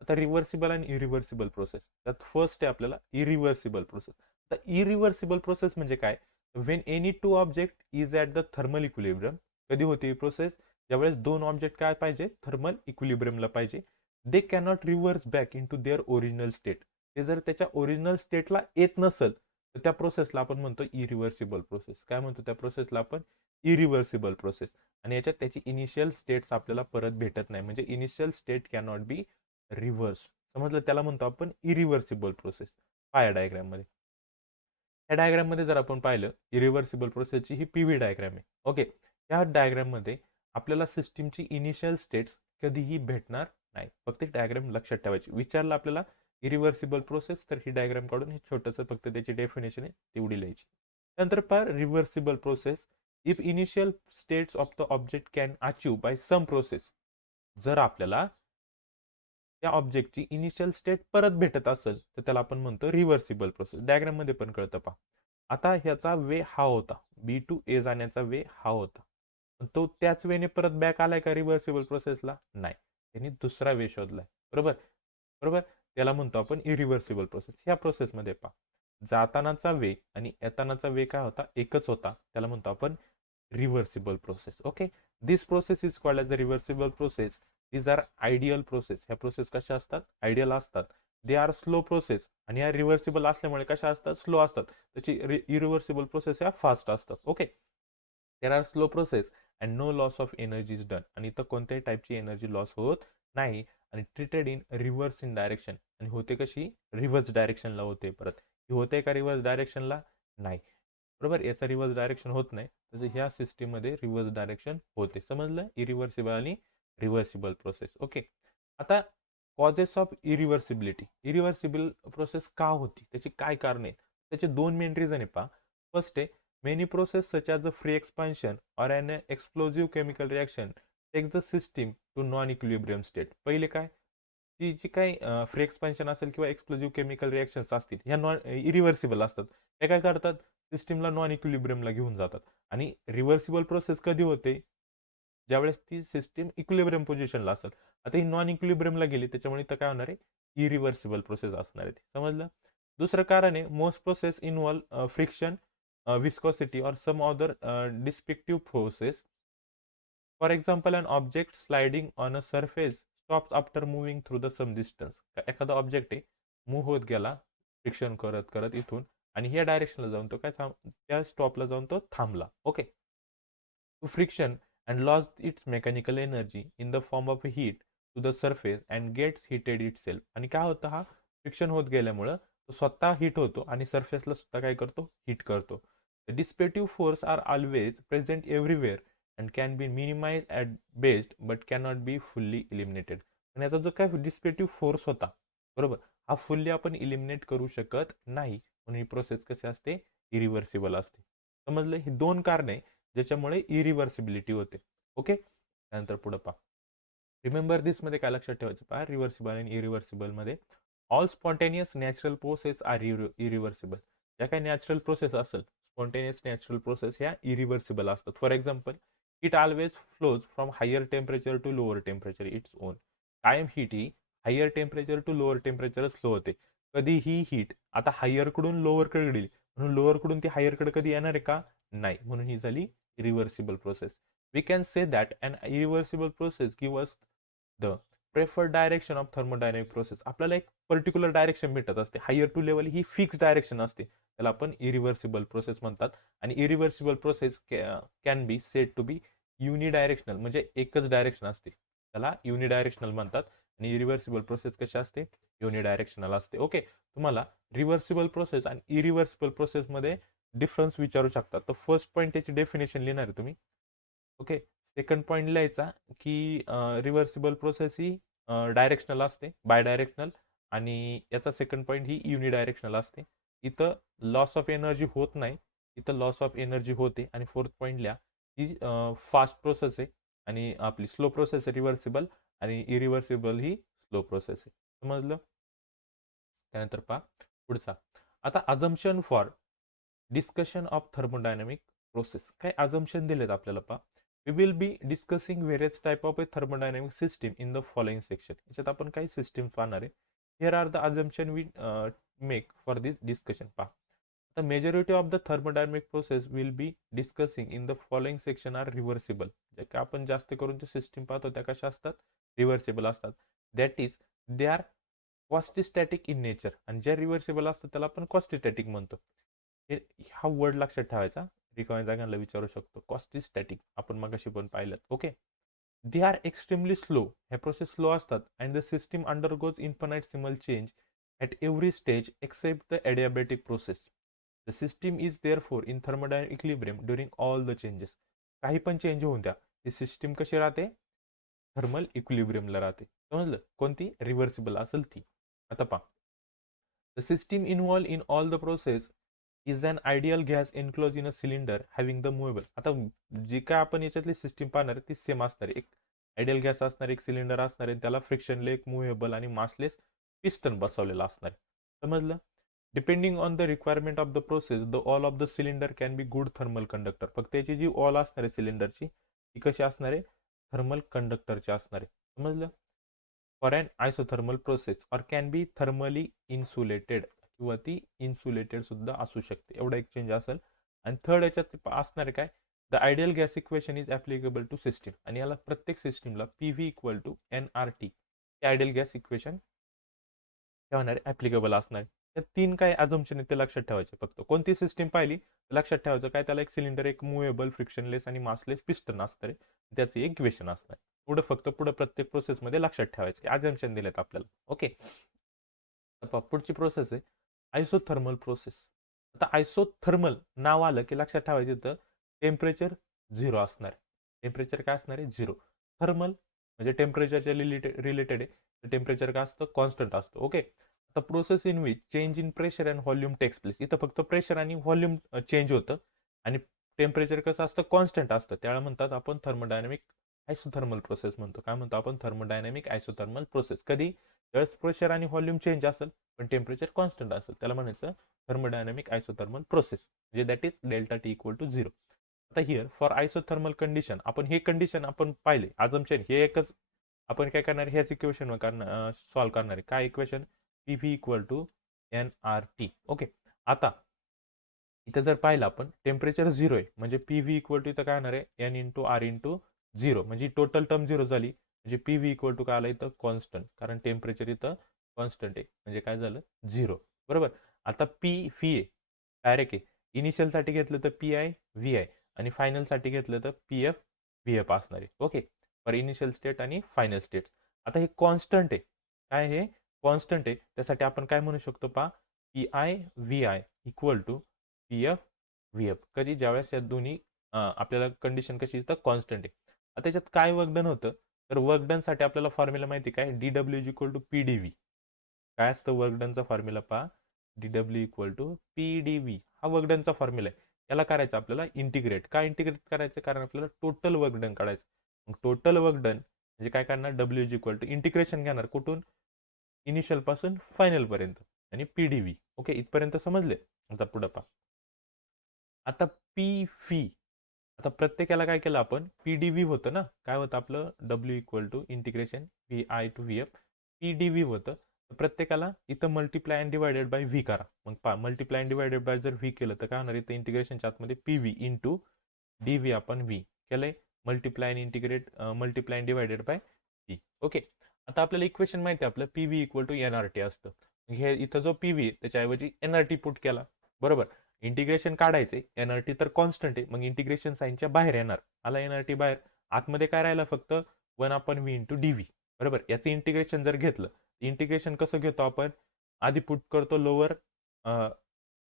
आता रिव्हर्सिबल आणि इरिव्हर्सिबल प्रोसेस त्यात फर्स्ट आहे आपल्याला इरिव्हर्सिबल प्रोसेस. आता इरिव्हर्सिबल प्रोसेस म्हणजे काय? When any two object is at the thermal equilibrium. कधी होते ही प्रोसेस? ज्यावेळेस दोन ऑब्जेक्ट काय पाहिजे थर्मल इक्विलिब्रियमला पाहिजे. They cannot reverse back into their original state. ते जर त्याच्या ओरिजिनल स्टेटला येत नसेल तर त्या प्रोसेसला आपण म्हणतो इरिव्हर्सिबल प्रोसेस. काय म्हणतो त्या प्रोसेसला आपण? Irreversible process. आणि याच्यात त्याची इनिशियल स्टेट्स आपल्याला परत भेटत नाही म्हणजे initial state cannot be reverse. समजलं? त्याला म्हणतो आपण इरिव्हर्सिबल प्रोसेस. पाया डायग्राम मध्ये या डायग्राम मध्ये जर आपण पाहिलं इरिव्हर्सिबल प्रोसेसची ही पीव्ही डायग्राम आहे. ओके या डायग्राम मध्ये आपल्याला सिस्टीमची इनिशियल स्टेट्स कधीही भेटणार नाही. फक्त डायग्राम लक्षात ठेवायची. विचारलं आपल्याला इरिव्हर्सिबल प्रोसेस तर ही डायग्राम काढून हे छोटंसं फक्त त्याची डेफिनेशन आहे तेवढी लिहायची. नंतर per reversible process if initial states of the object can achieve by some process. जर आपल्याला त्या ऑब्जेक्टची इनिशियल स्टेट परत भेटत असेल तर त्याला आपण म्हणतो रिव्हर्सिबल प्रोसेस. डायग्राम मध्ये पण कळतं पहा. आता ह्याचा वे हा होता बी टू ए जाण्याचा वे हा होता तो त्याच वेने परत बॅक आलाय का रिव्हर्सिबल प्रोसेसला? नाही. त्यांनी दुसरा वे शोधलाय. बरोबर बरोबर त्याला म्हणतो आपण इरिव्हर्सिबल प्रोसेस. ह्या प्रोसेसमध्ये पहा जातानाचा वेग आणि येतानाचा वेग काय होता, एकच होता. त्याला म्हणतो आपण reversible process. Okay, this process is called as the reversible process. These are ideal process. ह्या प्रोसेस कशा असतात, आयडियल असतात. दे आर स्लो प्रोसेस, आणि ह्या रिव्हर्सिबल असल्यामुळे कशा असतात, स्लो असतात. त्याची इरिव्हर्सिबल प्रोसेस ह्या फास्ट असतात. Okay, there are slow process and no loss of energy is done. आणि इथं कोणत्याही टाईपची एनर्जी लॉस होत नाही. आणि treated in reverse in direction. आणि होते कशी, रिव्हर्स डायरेक्शनला होते. परत ही होते का रिव्हर्स डायरेक्शनला, नाही. बरोबर, याचा रिव्हर्स डायरेक्शन होत नाही. तसं ह्या सिस्टीममध्ये रिव्हर्स डायरेक्शन होते. समजलं, इरिव्हर्सिबल आणि रिव्हर्सिबल प्रोसेस. ओके, आता कॉजेस ऑफ इरिव्हर्सिबिलिटी. इरिव्हर्सिबल प्रोसेस का होती, त्याची काय कारणे आहेत, त्याचे दोन मेन रिझन आहे. पहा, फर्स्ट आहे, many process such as a free expansion or an explosive chemical reaction takes the system to non equilibrium state. पहिले काय, ती जी काही फ्री एक्सपान्शन असेल किंवा एक्सप्लोजिव्ह केमिकल रिॲक्शन्स असतील, ह्या नॉन इरिव्हर्सिबल असतात. हे काय करतात, सिस्टीमला नॉन इक्विलिब्रियमला घेऊन जातात. आणि रिव्हर्सिबल प्रोसेस कधी होते, ज्यावेळेस ती सिस्टीम इक्विलिब्रियम पोझिशनला असेल. आता ही नॉन इक्विलिब्रियमला गेली, त्याच्यामुळे इथं काय होणार आहे, इरिव्हर्सिबल प्रोसेस असणार आहे. समजलं. दुसरं कारण आहे, most process involve friction, viscosity और some other dissipative forces. For example, an object sliding on a surface stops after moving through the some distance. एखादा ऑब्जेक्ट आहे, मूव्ह होत गेला फ्रिक्शन करत करत इथून, आणि ह्या डायरेक्शनला जाऊन तो काय त्या स्टॉपला जाऊन तो थांबला. Okay, to friction and lost its mechanical energy in the form of heat to the surface and gets heated itself. आणि काय होतं, हा फ्रिक्शन होत गेल्यामुळं तो स्वतः हिट होतो आणि सरफेसला सुद्धा काय करतो, हिट करतो. The dissipative force are always present everywhere and can be minimized at best but cannot be fully eliminated. आणि याचा जो काय डिसिपेटिव्ह फोर्स होता, बरोबर, हा फुल्ली आपण इलिमिनेट करू शकत नाही. म्हणून ही प्रोसेस कशी असते, इरिव्हर्सिबल असते. समजलं, ही दोन कारणे ज्याच्यामुळे इरिव्हर्सिबिलिटी होते. ओके, त्यानंतर पुढे पहा, रिमेंबर दिस मध्ये काय लक्षात ठेवायचं, पहा, रिव्हर्सिबल आणि इरिव्हर्सिबल मध्ये all spontaneous natural process are irreversible. ज्या काही नॅचरल प्रोसेस असेल, स्पॉन्टेनियस नॅचरल प्रोसेस ह्या इरिव्हर्सिबल असतात. For example, it always flows from higher temperature to lower temperature its own. कायम हीट ही हायर टेम्परेचर टू लोअर टेम्परेचरच फ्लो होते. कधी ही हीट आता हायरकडून लोअरकडे गेली, म्हणून लोअरकडून ती हायरकडे कधी येणार आहे का, नाही. म्हणून ही झाली irreversible process. We can say that an irreversible process gives us the preferred direction of thermodynamic process. आपल्याला एक पर्टिक्युलर डायरेक्शन भेटत असते. हायर टू लेवल ही फिक्स डायरेक्शन असते, त्याला आपण इरिव्हर्सिबल प्रोसेस म्हणतात. आणि irreversible process can be said to be unidirectional, म्हणजे एकच डायरेक्शन असते, त्याला युनिडायरेक्शनल म्हणतात. आणि इरिव्हर्सिबल प्रोसेस कशी असते, युनिडायरेक्शनल असते. ओके, तुम्हाला रिव्हर्सिबल प्रोसेस आणि इरिव्हर्सिबल प्रोसेसमध्ये डिफरन्स विचारू शकतात. तर फर्स्ट पॉईंट त्याची डेफिनेशन लिहिणार आहे तुम्ही. ओके, सेकंड पॉईंट लिहायचा की रिव्हर्सिबल प्रोसेस ही डायरेक्शनल असते, बाय डायरेक्शनल. आणि याचा सेकंड पॉईंट ही युनिडायरेक्शनल असते. इथं लॉस ऑफ एनर्जी होत नाही, इथं लॉस ऑफ एनर्जी होते. आणि फोर्थ पॉईंट लिहा, ही फास्ट प्रोसेस आहे आणि आपली स्लो प्रोसेस आहे रिव्हर्सिबल, आणि इरिव्हर्सिबल ही स्लो प्रोसेस आहे. समजलं. त्यानंतर पहा पुढचा, आता assumption for discussion of thermodynamic process. काय अजम्पशन दिलेत आपल्याला, पहा. We will be discussing various type of a thermodynamic system in the following section. याच्यात आपण काही सिस्टीम पाहणार आहे. Here are the assumption we make for this discussion. पहा, the majority of the thermodynamic process will be discussing in the following section are reversible. जे काय आपण जास्त करून जे सिस्टीम पाहतो त्या कशा असतात, रिव्हर्सिबल असतात. That is they are quasistatic in nature. आणि ज्या रिव्हर्सिबल असतात त्याला आपण क्वास्टिस्टॅटिक म्हणतो. हा वर्ड लक्षात ठेवायचा, रिकाम्या जागांना विचारू शकतो. क्वास्टिस्टॅटिक आपण मगाशी पण पाहिलं. Okay, they are extremely slow. ह्या प्रोसेस स्लो असतात. And the system undergoes infinitesimal change at every stage except the adiabatic process. The system is therefore in thermodynamic equilibrium during all the changes. काही पण चेंज होऊन द्या, ही सिस्टीम कशी राहते, थर्मल इक्विलिब्रियमला राहते. समजलं, कोणती, रिव्हर्सिबल असेल ती. आता पहा, the system involve in all the process is an ideal gas enclose in a cylinder having the movable. आता जी काय आपण याच्यातली सिस्टीम पाहणार आहे ती सेम असणार. एक आयडियल गॅस असणार, एक सिलेंडर असणार आहे, त्याला फ्रिक्शनले एक मुव्हेबल आणि मासलेस पिस्टन बसवलेला असणार. समजलं. Depending on the requirement of the process the all of the cylinder can be good thermal conductor. फक्त त्याची जी ऑल असणार आहे सिलेंडरची, ती कशी असणार आहे, थर्मल कंडक्टरची असणार आहे. समजलं. फॉर अन आयसोथर्मल प्रोसेस और कॅन बी थर्मली इन्सुलेटेड, किंवा ती इन्सुलेटेड सुद्धा असू शकते. एवढा एक चेंज असेल. आणि थर्ड याच्यात असणार आहे काय, the ideal gas equation is applicable to system, आणि याला प्रत्येक सिस्टीमला P V equal to N R T हे आयडियल गॅस इक्वेशन काय होणार आहे, ॲप्लिकेबल असणार आहे. त्या तीन काय अजम्पशन आहेत ते लक्षात ठेवायचे. फक्त कोणती सिस्टीम पाहिली तर लक्षात ठेवायचं काय, त्याला एक सिलेंडर, एक मूवेबल, फ्रिक्शनलेस आणि मासलेस पिस्टन असतं रे, त्याचं एक इक्वेशन असणार. पुढं फक्त पुढं प्रत्येक प्रोसेसमध्ये लक्षात ठेवायचं की अजम्पशन दिलेत आपल्याला. ओके, पुढची प्रोसेस आहे आयसोथर्मल प्रोसेस. आता आयसोथर्मल नाव आलं की लक्षात ठेवायचं तर टेम्परेचर झिरो असणार आहे. टेम्परेचर काय असणार आहे, झिरो. थर्मल म्हणजे टेम्परेचरच्या रिलेटेड आहे. टेम्परेचर काय असतं, कॉन्स्टंट असतं. ओके, आता process in which change in pressure and volume takes place. इथं फक्त प्रेशर आणि व्हॉल्यूम चेंज होतं आणि टेम्परेचर कसं असतं, कॉन्स्टंट असतं. त्याला म्हणतात आपण थर्मोडायनामिक आयसोथर्मल प्रोसेस म्हणतो. काय म्हणतो आपण, थर्मोडायनामिक आयसोथर्मल प्रोसेस. कधी, त्यावेळेस प्रेशर आणि व्हॉल्यूम चेंज असेल पण टेम्परेचर कॉन्स्टंट असेल, त्याला म्हणायचं थर्मोडायनामिक आयसोथर्मल प्रोसेस, म्हणजे that is delta T equal to zero. आता हिअर फॉर आयसोथर्मल कंडिशन आपण हे कंडिशन आपण पाहिले अजम्पशन हे एकच. आपण काय करणार, ह्याच इक्वेशन करणार, सॉल्व्ह करणार आहे. काय equation, P V equal to N R T. Okay, आता इथं जर पाहिलं आपण टेम्परेचर झिरो आहे म्हणजे पी व्ही इक्वल टू इथं काय होणार आहे, N into R into zero, म्हणजे टोटल टर्म झिरो झाली. म्हणजे पी व्ही इक्वल टू काय आलं इथं, कॉन्स्टंट, कारण टेम्परेचर इथं कॉन्स्टंट आहे म्हणजे काय झालं, झिरो. बरोबर. आता पी व्ही आहे डायरेक्ट आहे. इनिशियलसाठी घेतलं तर पी आय व्ही आय आणि फायनलसाठी घेतलं तर पी एफ व्ही एफ असणार आहे. ओके, फॉर इनिशियल स्टेट आणि फायनल स्टेट. आता हे कॉन्स्टंट आहे. काय, हे कॉन्स्टंट आहे, त्यासाठी आपण काय म्हणू शकतो पा, P I V I equal to P F V F. कधी, ज्यावेळेस या दोन्ही आपल्याला कंडिशन कशी तर कॉन्स्टंट आहे. आता त्याच्यात काय वर्कडन होतं, तर वर्कडनसाठी आपल्याला फॉर्म्युला माहिती काय, डी डब्ल्यू is equal to p d v. काय असतं वर्कडनचा फॉर्म्युला पहा, डी डब्ल्यू equal to p d v हा वर्कडनचा फॉर्म्युला आहे. याला करायचं आपल्याला इंटिग्रेट. काय इंटिग्रेट करायचं, कारण आपल्याला टोटल वर्कडन काढायचं. मग टोटल वर्कडन म्हणजे काय करणार, डब्ल्यू इज इक्वल टू इंटिग्रेशन घेणार कुठून, इनिशियल पासून फायनल पर्यंत, आणि पी डी व्ही. ओके, इथपर्यंत समजले. आता पुढं पहा, आता पी व्ही, आता प्रत्येकाला काय केलं आपण, पी डी व्ही होतं ना, काय होतं आपलं, डब्ल्यू equal to integration v i to v f, p d v होतं. प्रत्येकाला इथं multiply and divided by v करा. मग पहा, मल्टिप्लाय अँड डिवायडेड बाय जर व्ही केलं तर काय होणार, इथं इंटिग्रेशनच्या आतमध्ये p v into d v आपण व्ही केलंय. Multiply and integrate, multiply and divided by v. Okay, आता आपल्याला इक्वेशन माहिती आहे आपलं, p V equal to N R T असतं. हे इथं जो पी व्ही त्याच्याऐवजी एन आर टी पुट केला. बरोबर. इंटिग्रेशन काढायचे, एनआरटी तर कॉन्स्टंट आहे, मग इंटिग्रेशन साईनच्या बाहेर येणार. आला एनआरटी बाहेर, आतमध्ये काय राहिलं फक्त वन आपण व्ही इंटू डी व्ही. बरोबर. याचं इंटिग्रेशन जर घेतलं, इंटिग्रेशन कसं घेतो आपण, आधी पुट करतो लोअर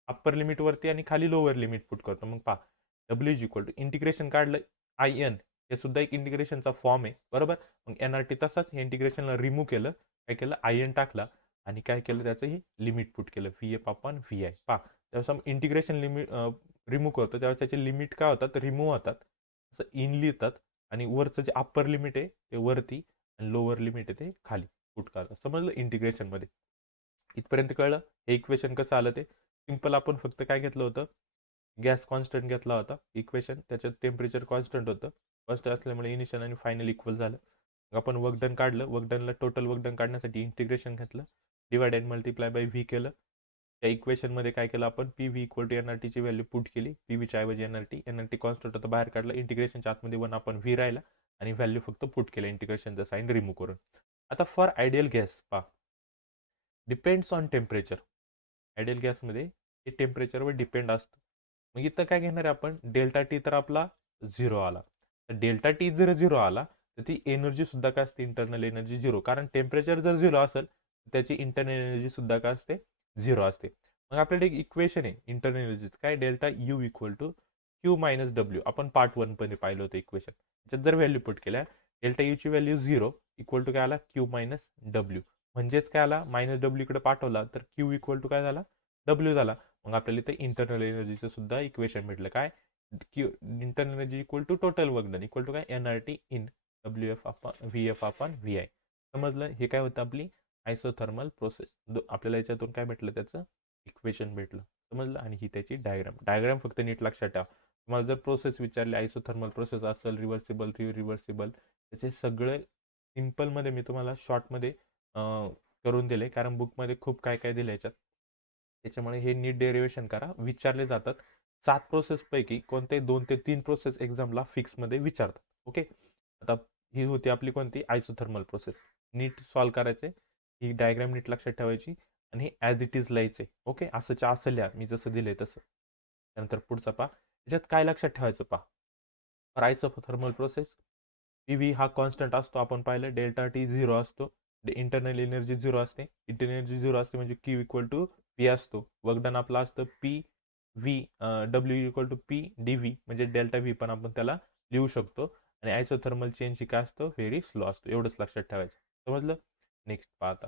अप्पर लिमिटवरती आणि खाली लोअर लिमिट पुट करतो. मग पहा, डब्ल्यू इज इक्वल टू इंटिग्रेशन काढलं आय एन, हे सुद्धा एक इंटिग्रेशनचा फॉर्म आहे. बरोबर. मग एनआरटी तसाच हे इंटिग्रेशनला रिमूव्ह केलं, काय केलं, आय एन टाकला आणि काय केलं, त्याचं हे लिमिट पुट केलं, व्ही एफ आपण व्ही आय. पहा, त्यावेळेस इंटिग्रेशन लिमिट रिमूव्ह करतो त्यावेळेस त्याचे लिमिट काय होतात, रिमूव्ह होतात, असं इन लिहितात. आणि वरचं जे अप्पर लिमिट आहे ते वरती आणि लोअर लिमिट आहे ते खाली पुट करतात. समजलं इंटिग्रेशनमध्ये. इथपर्यंत कळलं. हे इक्वेशन कसं आलं ते सिंपल. आपण फक्त काय घेतलं होतं, गॅस कॉन्स्टंट घेतला होता इक्वेशन, त्याच्यात टेम्परेचर कॉन्स्टंट होतं. कॉन्स्टंट असल्यामुळे इनिशियल आणि फायनल इक्वल झालं. मग आपण वर्कडन काढलं, वर्कडनला टोटल वर्कडन काढण्यासाठी इंटिग्रेशन घेतलं, divide and multiply by v केलं. त्या इक्वेशनमध्ये काय केलं आपण, p V equal to N r टीची व्हॅल्यू पुट केली, पी व्हीच्या ऐवजी एन आर टी कॉन्स्टंट होतं बाहेर काढलं, इंटिग्रेशनच्या आतमध्ये वन आपण व्ही राहिला आणि व्हॅल्यू फक्त पुट केलं इंटिग्रेशनचा साईन रिमूव्ह करून. आता फॉर आयडियल गॅस पहा, डिपेंड्स ऑन टेम्परेचर. आयडियल गॅसमध्ये हे टेम्परेचरवर डिपेंड असतं. मग इथं काय घेणार आहे आपण, डेल्टा टी तर आपला झिरो आला. तर डेल्टा टी जर झिरो आला तर ती एनर्जी सुद्धा काय असते, इंटरनल एनर्जी झिरो, कारण टेम्परेचर जर झिरो असेल तर त्याची इंटरनल एनर्जी सुद्धा काय असते, झिरो असते. मग आपल्याकडे एक इक्वेशन आहे इंटरनल एनर्जी, काय, delta you equal to Q minus W. आपण पार्ट वन मध्ये पाहिलं होतं इक्वेशन. त्याच्यात जर व्हॅल्यू पुट केल्या, डेल्टा यूची व्हॅल्यू झिरो इक्वल टू काय आला, क्यू मायनस डब्ल्यू. म्हणजेच काय आला, मायनस डब्ल्यू इकडे पाठवला तर क्यू इक्वल टू काय झाला, डब्ल्यू झाला. मग आपल्याला इथे इंटरनल एनर्जीचं सुद्धा इक्वेशन भेटलं, काय, Q internal energy equal to total work done equal to काय, N R T in W F आपण व्ही एफ आपण व्ही आय. समजलं. हे काय होतं आपली आयसोथर्मल प्रोसेस. आपल्याला याच्यातून काय भेटलं, त्याचं इक्वेशन भेटलं. समजलं. आणि ही त्याची डायग्राम फक्त नीट लक्षात ठेवा. तुम्हाला जर प्रोसेस विचारली, आयसोथर्मल प्रोसेस असेल, रिव्हर्सिबल, रिव्हर्सिबल, त्याचे सगळे सिम्पलमध्ये मी तुम्हाला शॉर्टमध्ये करून दिले, कारण बुकमध्ये खूप काय काय दिलं याच्यात. त्याच्यामुळे हे नीट डेरिव्हेशन करा, विचारले जातात 7 प्रोसेसपैकी कोणते 2 ते 3 प्रोसेस एक्झामला फिक्समध्ये विचारतात. ओके, आता ही होती आपली कोणती आयसोथर्मल प्रोसेस. नीट सॉल्व करायचे, ही डायग्राम नीट लक्षात ठेवायची आणि ॲज इट इज लिहायचे. ओके, असंच्या असं लिहा, मी जसं दिलंय तसं. त्यानंतर पुढचा पहा, याच्यात काय लक्षात ठेवायचं पहा. For isothermal process p V हा कॉन्स्टंट असतो, आपण पाहिलं डेल्टा टी 0 असतो, इंटरनल एनर्जी 0 असते. इंटरनल एनर्जी 0 असते म्हणजे क्यू इक्वल टू पी असतो. वर्क डन आपला असतं पी व्ही डब्ल्यू equal to p d v, म्हणजे डेल्टा व्ही पण आपण त्याला लिहू शकतो. आणि आयसोथर्मल चेंज ही काय असतो, व्हेरी स्लो असतो. एवढंच लक्षात ठेवायचं. समजलं. नेक्स्ट पाहता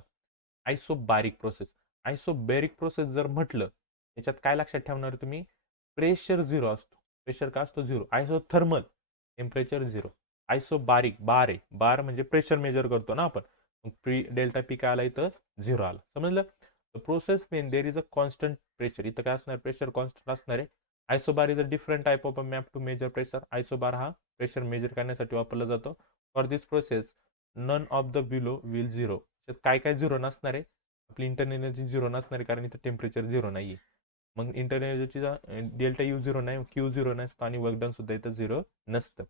आयसोबारिक प्रोसेस. आयसोबेरिक प्रोसेस जर म्हटलं याच्यात काय लक्षात ठेवणार तुम्ही, प्रेशर 0 असतो. प्रेशर का असतो 0. Isothermal temperature 0. आयसोबारिक बार आहे, बार म्हणजे प्रेशर मेजर करतो ना आपण, प्री डेल्टा पी काय आला इथं 0 आला. समजलं. Process when there is a constant pressure, इथं काय असणार, प्रेशर कॉन्स्टंट असणार आहे. Isobar is a different type of a map to measure pressure. Isobar हा प्रेशर मेजर करण्यासाठी वापरला जातो. For this process none of the below will 0. काय काय 0 नसणार आहे, आपली इंटरनल एनर्जी 0 नसणार आहे, कारण इथं टेम्परेचर 0 नाही आहे. मग इंटरनल एनर्जीचा डेल्टा यू 0 नाही, क्यू 0 नसतं आणि वर्क डन सुद्धा इथं 0 नसतं.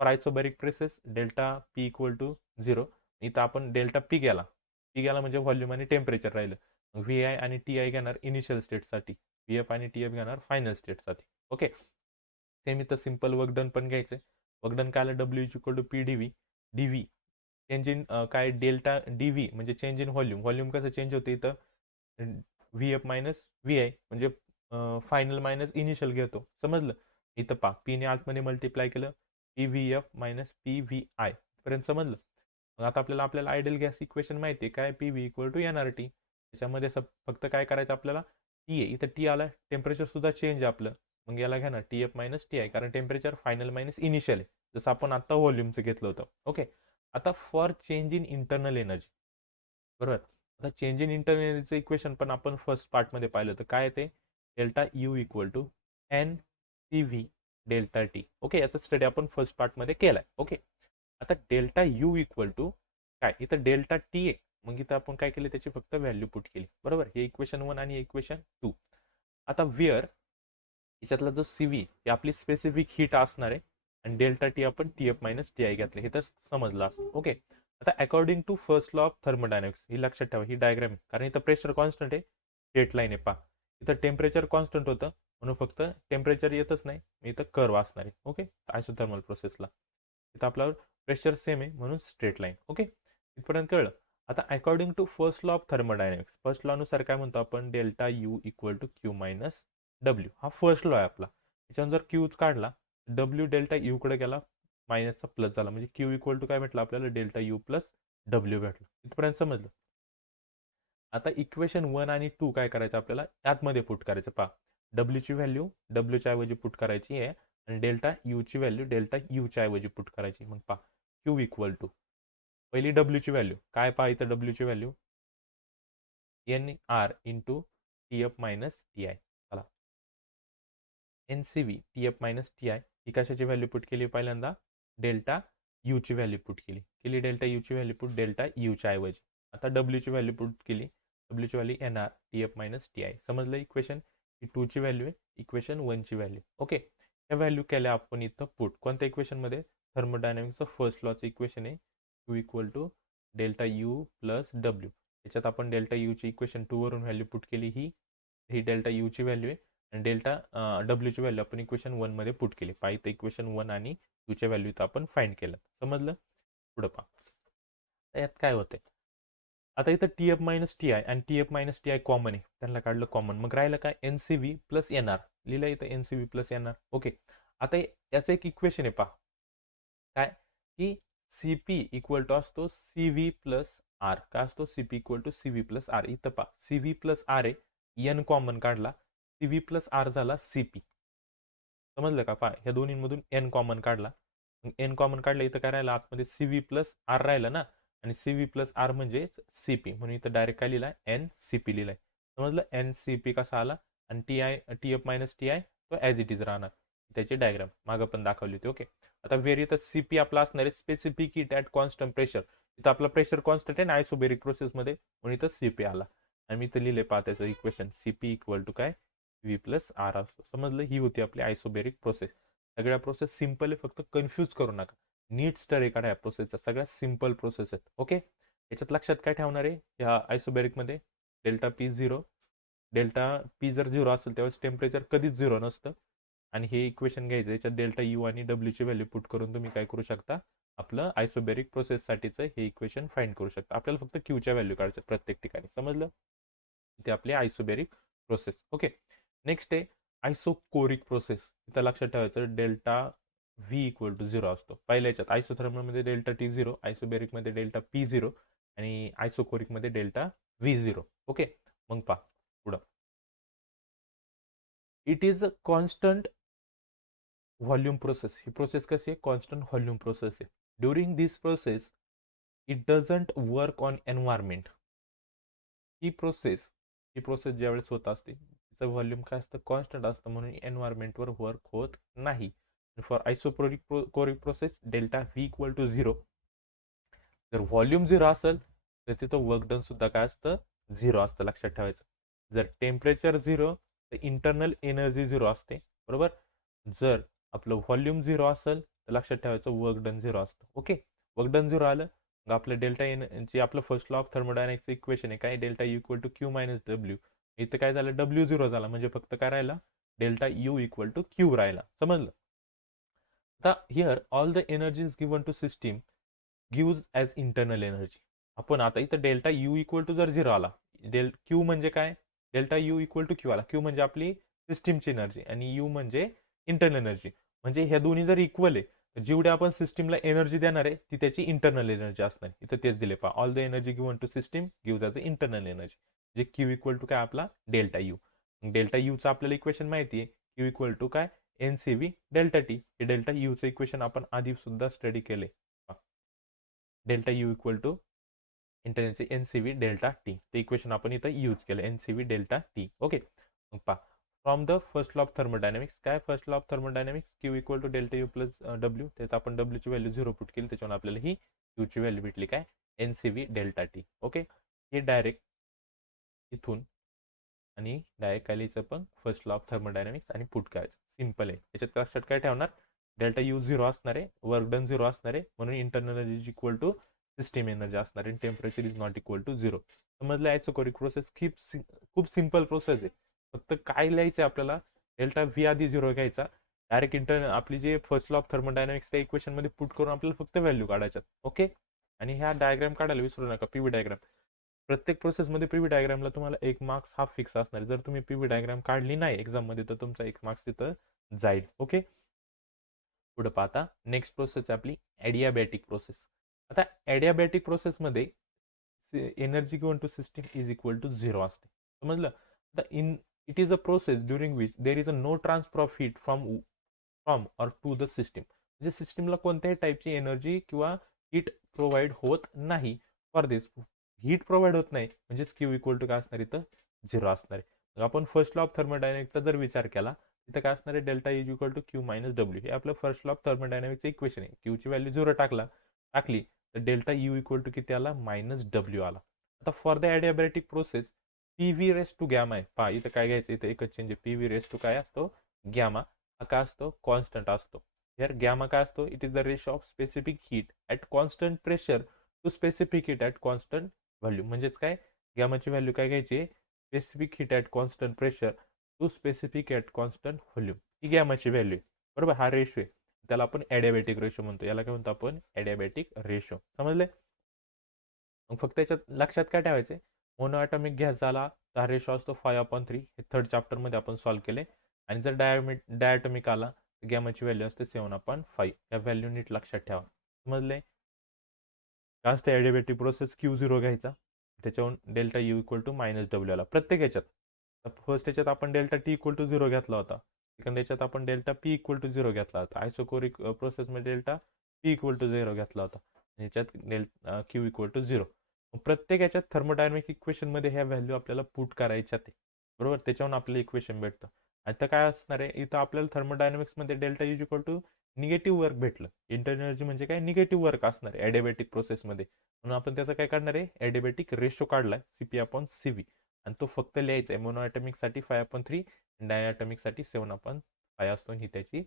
For isobaric process delta P equal to 0. इथं आपण डेल्टा पी गेला म्हणजे व्हॉल्यूम आणि टेम्परेचर राहिलं. व्ही आय आणि टी आय घेणार इनिशियल स्टेटसाठी, व्ही एफ आणि टी एफ घेणार फायनल स्टेटसाठी. ओके, सेम इथं सिम्पल वर्क डन पण घ्यायचं. वर्क डन काय आलं, डब्ल्यू equal to p d v. D v change in काय डेल्टा डी व्ही म्हणजे चेंज इन व्हॉल्यूम. व्हॉल्यूम कसं चेंज होतं इथं, v f minus v i म्हणजे फायनल मायनस इनिशियल घेतो. समजलं. इथं पा पीने आतमध्ये मल्टिप्लाय केलं, P V f minus P V I पर्यंत. समजलं. मग आता आपल्याला आयडियल गॅस इक्वेशन माहिती आहे काय, P V equal to N R t. त्याच्यामध्ये फक्त काय करायचं आपल्याला, टी आहे इथं, टी आला, टेम्परेचर सुद्धा चेंज आपलं. मग याला घ्या ना t F minus T i, कारण टेम्परेचर फायनल मायनस इनिशियल आहे, जसं आपण आता व्हॉल्यूमचं घेतलं होतं. ओके, आता for change in internal energy, बरोबर. आता चेंज इन इंटरनल एनर्जीचं इक्वेशन पण आपण फर्स्ट पार्टमध्ये पाहिलं होतं. काय ते, delta you equal to n C V delta T. Okay, याचा स्टडी आपण फर्स्ट पार्टमध्ये केलाय. ओके, आता डेल्टा यू इक्वल टू काय, इथं डेल्टा टी आहे, मग इथं आपण काय केलं, त्याची फक्त व्हॅल्यू पुट केली. बरोबर, हे इक्वेशन 1 आणि इक्वेशन 2. आता विअर याच्यातला जो सी व्ही ही आपली स्पेसिफिक हीट असणार आहे, आणि डेल्टा टी आपण T F minus T I घेतले, हे तर समजलं असं. ओके, आता according to first law of thermodynamics, ही लक्षात ठेवा, ही डायग्राम आहे, कारण इथं प्रेशर कॉन्स्टंट आहे, स्ट्रेट लाईन आहे. पा इथं टेम्परेचर कॉन्स्टंट होतं, म्हणून फक्त टेम्परेचर येतच नाही, इथं कर्व असणार आहे. ओके, आयसोथर्मल प्रोसेसला इथं आपल्यावर प्रेशर सेम आहे म्हणून स्ट्रेट लाईन. ओके, इथपर्यंत कळलं. आता according to first law of thermodynamics, first law नुसार काय म्हणतो आपण, delta you equal to Q minus डब्ल्यू. हा फर्स्ट लॉ आहे आपला. त्याच्यानंतर जर क्यूच काढला, डब्ल्यू डेल्टा यू कडे गेला, मायनसचा प्लस झाला, म्हणजे क्यू इक्वल टू काय भेटलं आपल्याला, डेल्टा यू प्लस डब्ल्यू भेटलं. इथपर्यंत समजलं. आता इक्वेशन 1 आणि 2 काय करायचं आपल्याला, यातमध्ये पुट करायचं. पहा, डब्ल्यूची व्हॅल्यू डब्ल्यूच्या ऐवजी पुट करायची आहे, आणि डेल्टा यूची व्हॅल्यू डेल्टा यूच्या ऐवजी पुट करायची. मग पहा, क्यू इक्वल टू पहिली डब्ल्यूची व्हॅल्यू काय, पहा इथं डब्ल्यूची value N R into T F minus T I. चला, N C V T F minus T I ही कशाची व्हॅल्यू पुट केली, पहिल्यांदा डेल्टा यूची व्हॅल्यू पुट केली डेल्टा यूची व्हॅल्यू पुट डेल्टा यूच्या ऐवजी. आता डब्ल्यूची व्हॅल्यू पुट केली, डब्ल्यूची value N R T F minus T I. समजलं इक्वेशन, ही 2ची व्हॅल्यू आहे, इक्वेशन 1ची व्हॅल्यू. ओके, या व्हॅल्यू केल्या आपण इथं पुट, कोणत्या इक्वेशनमध्ये, थर्मोडायनॅमिक्सचं फर्स्ट लॉचं इक्वेशन आहे, Q equal to delta you plus डब्ल्यू. त्याच्यात आपण डेल्टा यूची इक्वेशन 2 वरून व्हॅल्यू पुट केली, ही डेल्टा यूची व्हॅल्यू आहे, आणि डेल्टा डब्ल्यूची व्हॅल्यू आपण इक्वेशन 1 मध्ये पुट केली. पाहिजे इक्वेशन 1 आणि 2च्या व्हॅल्यू तर आपण फाइंड केलं. समजलं. पुढं पहा, यात काय होतंय, आता इथं T F minus T I आणि T F minus T I common आहे, त्यांना काढलं कॉमन, मग राहिलं काय, N C V plus N R. लिहिलं इथं N C V plus N R. Okay, आता याचं एक इक्वेशन आहे, पहा काय, की सी पी इक्वल टू असतो सी व्ही प्लस आर. काय असतो, C P equal to C V plus R. इथं पहा, सी व्ही प्लस आर आहे, एन कॉमन काढला, सी व्ही प्लस आर झाला सी पी. समजलं का, पहा ह्या दोन्हींमधून एन कॉमन काढला, एन कॉमन काढलं, इथं काय राहिलं, आतमध्ये सी व्ही प्लस आर राहिलं ना, आणि सी व्ही प्लस आर म्हणजेच सी पी, म्हणून इथं डायरेक्ट काय लिहिलाय, एन सी पी लिहिलाय. समजलं. एन सी पी कसा आला, आणि T F minus T I तो ॲज इट इज राहणार. त्याची डायग्राम मागं पण दाखवली होती. ओके, आता व्हेरी तर सी पी आपला असणार आहे specific heat at constant pressure. इथं आपला प्रेशर कॉन्स्टंट आहे ना आयसोबेरिक प्रोसेसमध्ये, म्हणून इथं सी पी आला. आणि मी तर लिहिले पहा त्याचं इक्वेशन CP इक्वल टू काय V प्लस आर असतो. समजलं, ही होती आपली आयसोबेरिक प्रोसेस. सगळ्या प्रोसेस सिम्पल आहे, फक्त कन्फ्यूज करू नका. नीट स्टडी करा या प्रोसेसचा, सगळ्यात सिम्पल प्रोसेस आहेत. ओके, याच्यात लक्षात काय ठेवणार आहे, ह्या आयसोबेरिकमध्ये delta P zero, delta P जर झिरो असेल त्यावेळेस टेम्परेचर कधीच झिरो नसतं. आणि हे इक्वेशन घ्यायचं, याच्यात डेल्टा यू आणि डब्ल्यूची व्हॅल्यू पुट करून तुम्ही काय करू शकता, आपलं आयसोबेरिक प्रोसेससाठीचं हे इक्वेशन फाइंड करू शकता. आपल्याला फक्त क्यूच्या व्हॅल्यू काढायच्या प्रत्येक ठिकाणी. समजलं, ते आपली आयसोबेरिक प्रोसेस. ओके, नेक्स्ट आहे आयसोकोरिक प्रोसेस. इथं लक्षात ठेवायचं delta V equal to zero असतो. पहिल्या याच्यात आयसोथर्मलमध्ये डेल्टा टी झिरो, आयसोबेरिकमध्ये डेल्टा पी झिरो आणि आयसोकोरिकमध्ये डेल्टा व्ही झिरो. ओके, मग पहा पुढं. It is a constant volume process. ही प्रोसेस कशी आहे, कॉन्स्टंट व्हॉल्यूम प्रोसेस आहे. During this process it doesn't work on environment. ही प्रोसेस ज्यावेळेस होत असते तिचं व्हॉल्यूम काय असतं, कॉन्स्टंट असतं, म्हणून एन्व्हायरमेंटवर वर्क होत नाही. For isochoric process delta V equal to zero. जर व्हॉल्यूम झिरो असेल तर तिथं वर्क डन सुद्धा काय असतं, झिरो असतं. लक्षात ठेवायचं. जर टेम्परेचर झिरो तर इंटरनल एनर्जी झिरो असते, बरोबर. जर आपलं व्हॉल्यूम झिरो असेल तर लक्षात ठेवायचं वर्क डन झिरो असतं. ओके, वर्क डन झिरो आलं मग आपलं डेल्टा एन जे आपलं फर्स्ट लॉ ऑफ थर्मोडायनॅमिक्सचं इक्वेशन आहे काय, delta you equal to Q minus डब्ल्यू. इथं काय झालं, डब्ल्यू झिरो झाला म्हणजे फक्त काय राहिला, delta you equal to q राहिला. समजलं. आता here all the energy is given to system gives as internal energy. आपण आता इथं डेल्टा यू इक्वल टू जर झिरो आला, क्यू म्हणजे काय, delta you equal to q आला. क्यू म्हणजे आपली सिस्टीमची एनर्जी आणि यू म्हणजे इंटरनल एनर्जी. म्हणजे ह्या दोन्ही जर इक्वल आहे, जेवढे आपण सिस्टीमला एनर्जी देणार आहे ती त्याची इंटरनल एनर्जी असणार. इथं तेच दिले पहा, all the energy given to system gives as internal energy. म्हणजे क्यू इक्वल टू काय आपला डेल्टा यू. डेल्टा यूचं आपल्याला इक्वेशन माहिती आहे, क्यू इक्वल टू काय N C V delta T. हे डेल्टा यूचं इक्वेशन आपण आधी सुद्धा स्टडी केले. डेल्टा यू इक्वल टू इंटरनेटचे N C V delta T, ते इक्वेशन आपण इथं यूज केलं, N C V delta T. Okay, मग पहा from the first law of thermodynamics. काय first law of thermodynamics, Q equal to delta you plus W. त्यात आपण डब्ल्यूची व्हॅल्यू झिरो पुट केली, त्याच्यावर आपल्याला ही यूची व्हॅल्यू भेटली काय, N C V delta T. Okay, हे डायरेक्ट इथून आणि डायरेक्ट काय लिहायचं पण फर्स्ट लॉ ऑफ थर्मोडायनॅमिक्स आणि पुट करायचं. सिम्पल आहे. याच्यात लक्षात काय ठेवणार, डेल्टा यू झिरो असणार आहे, वर्क डन झिरो असणार आहे, म्हणून internal energy equal to system energy असणार आहे, temperature is not equal to zero. समजलं, आयसोकोरिक प्रोसेस खूप सिम्पल प्रोसेस आहे. फक्त काय लिहायचं आपल्याला, डेल्टा व्ही आधी झिरो घ्यायचा, डायरेक्ट आपली जे फर्स्ट लॉ ऑफ थर्मोडायनॅमिक्स त्या इक्वेशनमध्ये पुट करून आपल्याला फक्त व्हॅल्यू काढायच्यात. ओके, आणि ह्या डायग्राम काढायला विसरू नका, पीव्ही डायग्राम. प्रत्येक प्रोसेसमध्ये पीव्ही डायग्रामला तुम्हाला एक मार्क्स हा फिक्स असणार. जर तुम्ही पीव्ही डायग्राम काढली नाही एक्झाममध्ये तर तुमचा एक मार्क्स तिथं जाईल. ओके, पुढे पाहता नेक्स्ट प्रोसेस आहे आपली ॲडियाबॅटिक प्रोसेस. आता ॲडियाबॅटिक प्रोसेसमध्ये energy given to system is equal to zero असते. समजलं. आता it is a process during which there is a no transfer of heat from or to the system. म्हणजे सिस्टीमला कोणत्याही टाईपची एनर्जी किंवा हीट प्रोव्हाइड होत नाही. फॉर दिस हीट प्रोव्हाइड होत नाही म्हणजेच क्यू इक्वल टू काय असणार, इथं झिरो असणार आहे. आपण फर्स्ट लॉ ऑफ थर्मोडायनॅमिक्सचा जर विचार केला इथं काय असणार आहे, delta is equal to Q minus डब्ल्यू. हे आपलं फर्स्ट लॉ ऑफ थर्मोडायनॅमिक्सचं इक्वेशन आहे. क्यूची व्हॅल्यू झिरो टाकली तर डेल्टा यू इक्वल टू किती आला, मायनस डब्ल्यू आला. आता for the adiabatic process p v raise to gamma आहे. पहा इथं काय घ्यायचं, इथं एकच चेंज आहे. पी व्ही रेस टू काय असतो, गॅमा. हा काय असतो, कॉन्स्टंट असतो. यार गॅमा काय असतो, it is the ratio of specific heat at constant pressure to specific heat at constant value. म्हणजेच काय, गॅमाची व्हॅल्यू काय घ्यायची, specific heat at constant pressure to specific at constant volume. ही गॅमाची व्हॅल्यू आहे, बरोबर. हा रेशो आहे, त्याला आपण ॲडियाबॅटिक रेशो म्हणतो. याला काय म्हणतो आपण, ॲडियाबॅटिक रेशो. समजले. मग फक्त याच्यात लक्षात काय ठेवायचे, मोनोॲटॉमिक गॅस झाला तर हा रेशो असतो 5/3. हे थर्ड चॅप्टरमध्ये आपण सॉल्व्ह केले. आणि जर डायॲटॉमिक आला तर गॅमाची व्हॅल्यू असते 7/5. या व्हॅल्यू नीट लक्षात ठेवा. समजले. काय असते ॲडियाबॅटिक प्रोसेस, क्यू झिरो घ्यायचा, त्याच्यावरून delta you equal to minus डब्ल्यू आला प्रत्येक याच्यात. फर्स्ट याच्यात आपण delta T equal to zero घेतला होता, सेकंड याच्यात आपण delta P equal to zero घेतला होता, आयसोकोरिक प्रोसेसमध्ये delta P equal to zero घेतला होता, याच्यात क्यू इक्वल टू झिरो. प्रत्येक याच्यात थर्मोडायनॅमिक इक्वेशनमध्ये ह्या व्हॅल्यू आपल्याला पुट करायच्या ते, बरोबर. त्याच्यावरून आपल्याला इक्वेशन भेटतं. आता काय असणार आहे, इथं आपल्याला थर्मोडायनॅमिक्समध्ये delta you equal to negative work भेटलं. इंटरनल एनर्जी म्हणजे काय, निगेटिव्ह वर्क असणार आहे ॲडियाबॅटिक प्रोसेसमध्ये. म्हणून आपण त्याचं काय काढणार आहे, ॲडियाबॅटिक रेशो काढलाय CP/CV. आणि तो फक्त लिहायचा आहे. मोनोॲटॉमिकसाठी 5/3 आणि डायॲटॉमिकसाठी 7/5 असतो. ही त्याची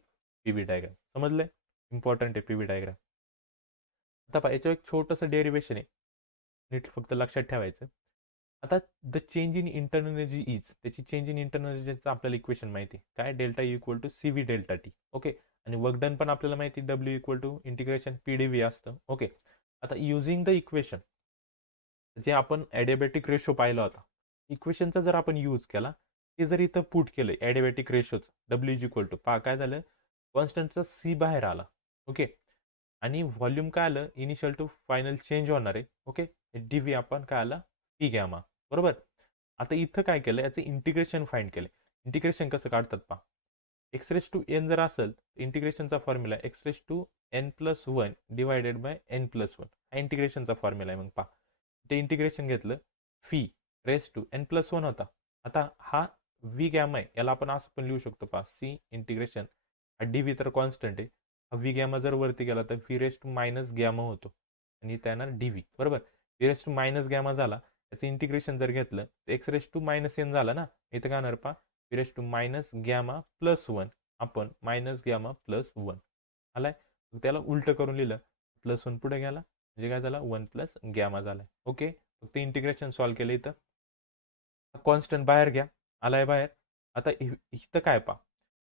पीव्ही डायग्राम. समजलंय? इम्पॉर्टंट आहे पीव्ही डायग्राम. आता पहा याच्यावर एक छोटंसं डेरिवेशन आहे, नीट फक्त लक्षात ठेवायचं. आता the change in internal energy is, त्याची चेंज इन इंटरनल एनर्जीचं आपल्याला इक्वेशन माहिती आहे काय, delta you equal to C V delta T. Okay. आणि वर्क डन पण आपल्याला माहिती डब्ल्यू equal to integration p d v असतं. ओके. आता युझिंग द इक्वेशन जे आपण ॲडियाबॅटिक रेशो पाहिला होता, इक्वेशनचा जर आपण यूज केला, ते जर इथं पुट केलं ॲडियाबॅटिक रेशोचं डब्ल्यू इज इक्वल टू पहा काय झालं, कॉन्स्टंटचा सी बाहेर आला. ओके. आणि व्हॉल्यूम काय आलं, इनिशियल टू फायनल चेंज होणार आहे. ओके. डी व्ही आपण काय आला, पी गॅमा. बरोबर. आता इथं काय केलं, याचं इंटिग्रेशन फाइंड केलं. इंटिग्रेशन कसं काढतात पहा, एक्स रेस टू एन जर असेल तर इंटिग्रेशनचा formula X raise to N plus one divided by N plus one, हा इंटिग्रेशनचा फॉर्म्युला आहे. मग पहा ते इंटिग्रेशन घेतलं, phi raise to N plus one होता. आता हा व्ही गॅमा आहे, याला आपण असं पण लिहू शकतो पहा, सी इंटिग्रेशन हा डी व्ही तर कॉन्स्टंट आहे, हा व्ही गॅमा जर वरती गेला तर v raise to minus gamma होतो आणि त्या येणार डी व्ही. बरोबर. V raise to minus gamma झाला, त्याचं इंटिग्रेशन जर घेतलं तर x raise to minus n झाला ना, इथं काय होणार पहा, v raise to minus gamma plus one आपण मायनस गॅमा प्लस वन आलाय. त्याला उलटं करून लिहिलं, प्लस वन पुढे गेला म्हणजे काय झाला, वन प्लस गॅमा झालाय. ओके. फक्त इंटिग्रेशन सॉल्व्ह केलं. इथं कॉन्स्टंट बाहेर घ्या, आलाय बाहेर. आता इथं काय पहा,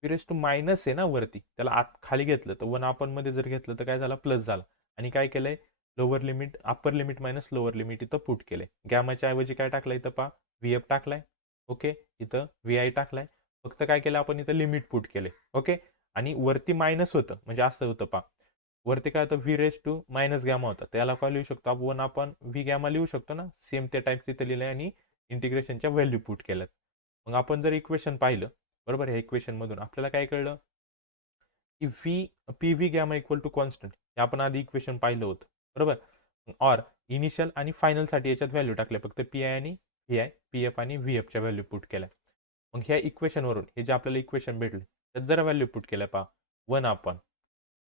रेस टू मायनस आहे ना वरती, त्याला आत खाली घेतलं तर वन आपण मध्ये जर घेतलं तर काय झालं, प्लस झाला. आणि काय केलंय, lower limit upper limit minus lower limit इथं पुट केलंय. गॅमाच्या ऐवजी काय टाकलंय इथं पहा, व्ही एफ टाकलाय. ओके. इथं व्ही आय टाकलाय. फक्त काय केलं आपण इथं लिमिट पुट केले. ओके. आणि वरती मायनस होतं म्हणजे असं होतं पहा, वरती काय होतं, v raise to minus gamma होता, त्याला काय लिहू शकतो आपण, आपण व्ही गॅमा लिहू शकतो ना, सेम त्या टाईपचं इथं लिहिलंय आणि इंटिग्रेशनच्या व्हॅल्यू पुट केल्यात. मग आपण जर इक्वेशन पाहिलं, बरोबर, ह्या इक्वेशन मधून आपल्याला काय कळलं की v p v gamma equal to constant, हे आपण आधी इक्वेशन पाहिलं होतं. बरोबर. ऑर इनिशियल आणि फायनलसाठी याच्यात व्हॅल्यू टाकल्या, फक्त पी आय आणि व्ही आय, पी एफ आणि व्ही एफच्या व्हॅल्यू पुट केल्या. मग ह्या इक्वेशनवरून हे जे आपल्याला इक्वेशन भेटले त्यात जरा व्हॅल्यू पुट केल्या पहा, वन आपण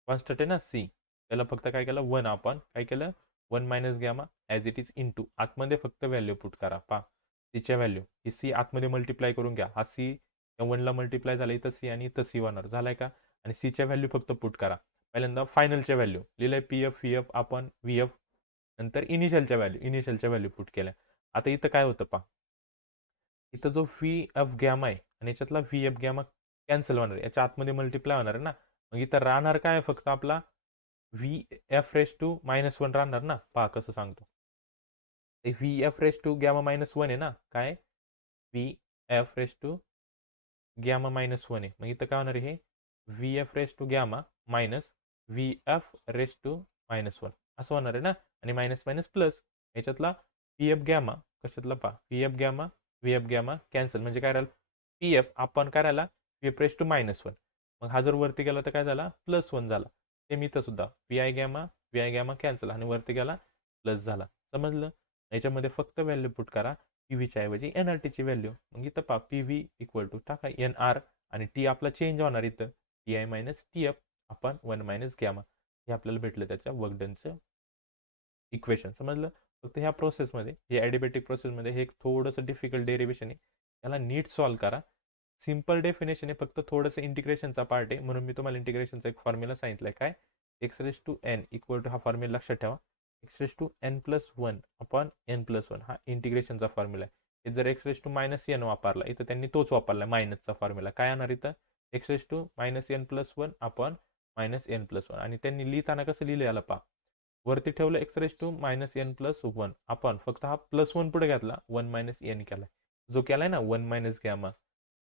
कॉन्स्टंट आहे ना सी, त्याला फक्त काय केलं, वन आपण काय केलं, one minus gamma as it is into आतमध्ये फक्त व्हॅल्यू पुट करा पहा, सीच्या व्हॅल्यू ही सी आतमध्ये मल्टिप्लाय करून घ्या, हा सी या वनला मल्टिप्लाय झाला, इथं सी आणि इथं सी होणार झालाय का. आणि सीच्या व्हॅल्यू फक्त पुट करा. पहिल्यांदा फायनलच्या व्हॅल्यू लिहिलंय, पी एफ व्ही एफ आपण व्ही एफ, नंतर इनिशियलच्या व्हॅल्यू पुट केल्या. आता इथं काय होतं पहा, इथं जो व्ही एफ गॅमा आहे आणि याच्यातला व्ही एफ गॅमा कॅन्सल होणार, याच्या आतमध्ये मल्टिप्लाय होणार ना, मग इथं राहणार काय फक्त आपला v f raise to minus one राहणार ना. पहा कसं सांगतो, v f raise to gamma minus one आहे ना, काय v f raise to gamma minus one आहे, मग इथं काय होणार आहे, v f raise to gamma minus v f raise to minus one असं होणार आहे ना. आणि मायनस मायनस प्लस, याच्यातला पी एफ गॅमा कशातला पहा, व्ही एफ गॅमा कॅन्सल म्हणजे काय राहिलं, पी एफ आपण काय राहिला, v f raise to minus one. मग हा जर वरती गेला तर काय झाला, प्लस वन झाला. ते मी तर सुद्धा व्ही आय गॅमा कॅन्सल आणि वरती गेला प्लस झाला. समजलं. याच्यामध्ये फक्त व्हॅल्यू पुट करा, पी व्हीच्या ऐवजी एन आर टीची व्हॅल्यू. मग इथं पहा, पी व्ही इक्वल टू टाका एन आर आणि टी आपला चेंज होणार इथं, T I minus T F आपण वन मायनस गॅमा, हे आपल्याला भेटलं त्याच्या वर्कडनचं इक्वेशन. समजलं. फक्त ह्या प्रोसेसमध्ये, या ॲडिबॅटिक प्रोसेसमध्ये हे एक थोडंसं डिफिकल्ट डेरिवेशन आहे, त्याला नीट सॉल्व करा. सिम्पल डेफिनेशन आहे, फक्त थोडंसं इंटिग्रेशनचा पार्ट आहे, म्हणून मी तुम्हाला इंटिग्रेशनचा एक फॉर्म्युला सांगितलं आहे. काय, x raise to n equal to, हा फॉर्म्युला लक्षात ठेवा, x raise to N plus one upon n plus one, हा इंटिग्रेशनचा फॉर्म्युला आहे. जर x raise to minus n वापरला इथं, त्यांनी तोच वापरला मायनसचा फॉर्म्युला. काय येणार इथं, x raise to minus n plus one upon minus n plus one. आणि त्यांनी लिहिताना कसं लिहिलं याला पहा, वरती ठेवलं x raise to minus n plus one आपण फक्त हा प्लस वन पुढे घातला, वन मायनस एन केलाय, जो केलाय ना वन मायनस गॅमा,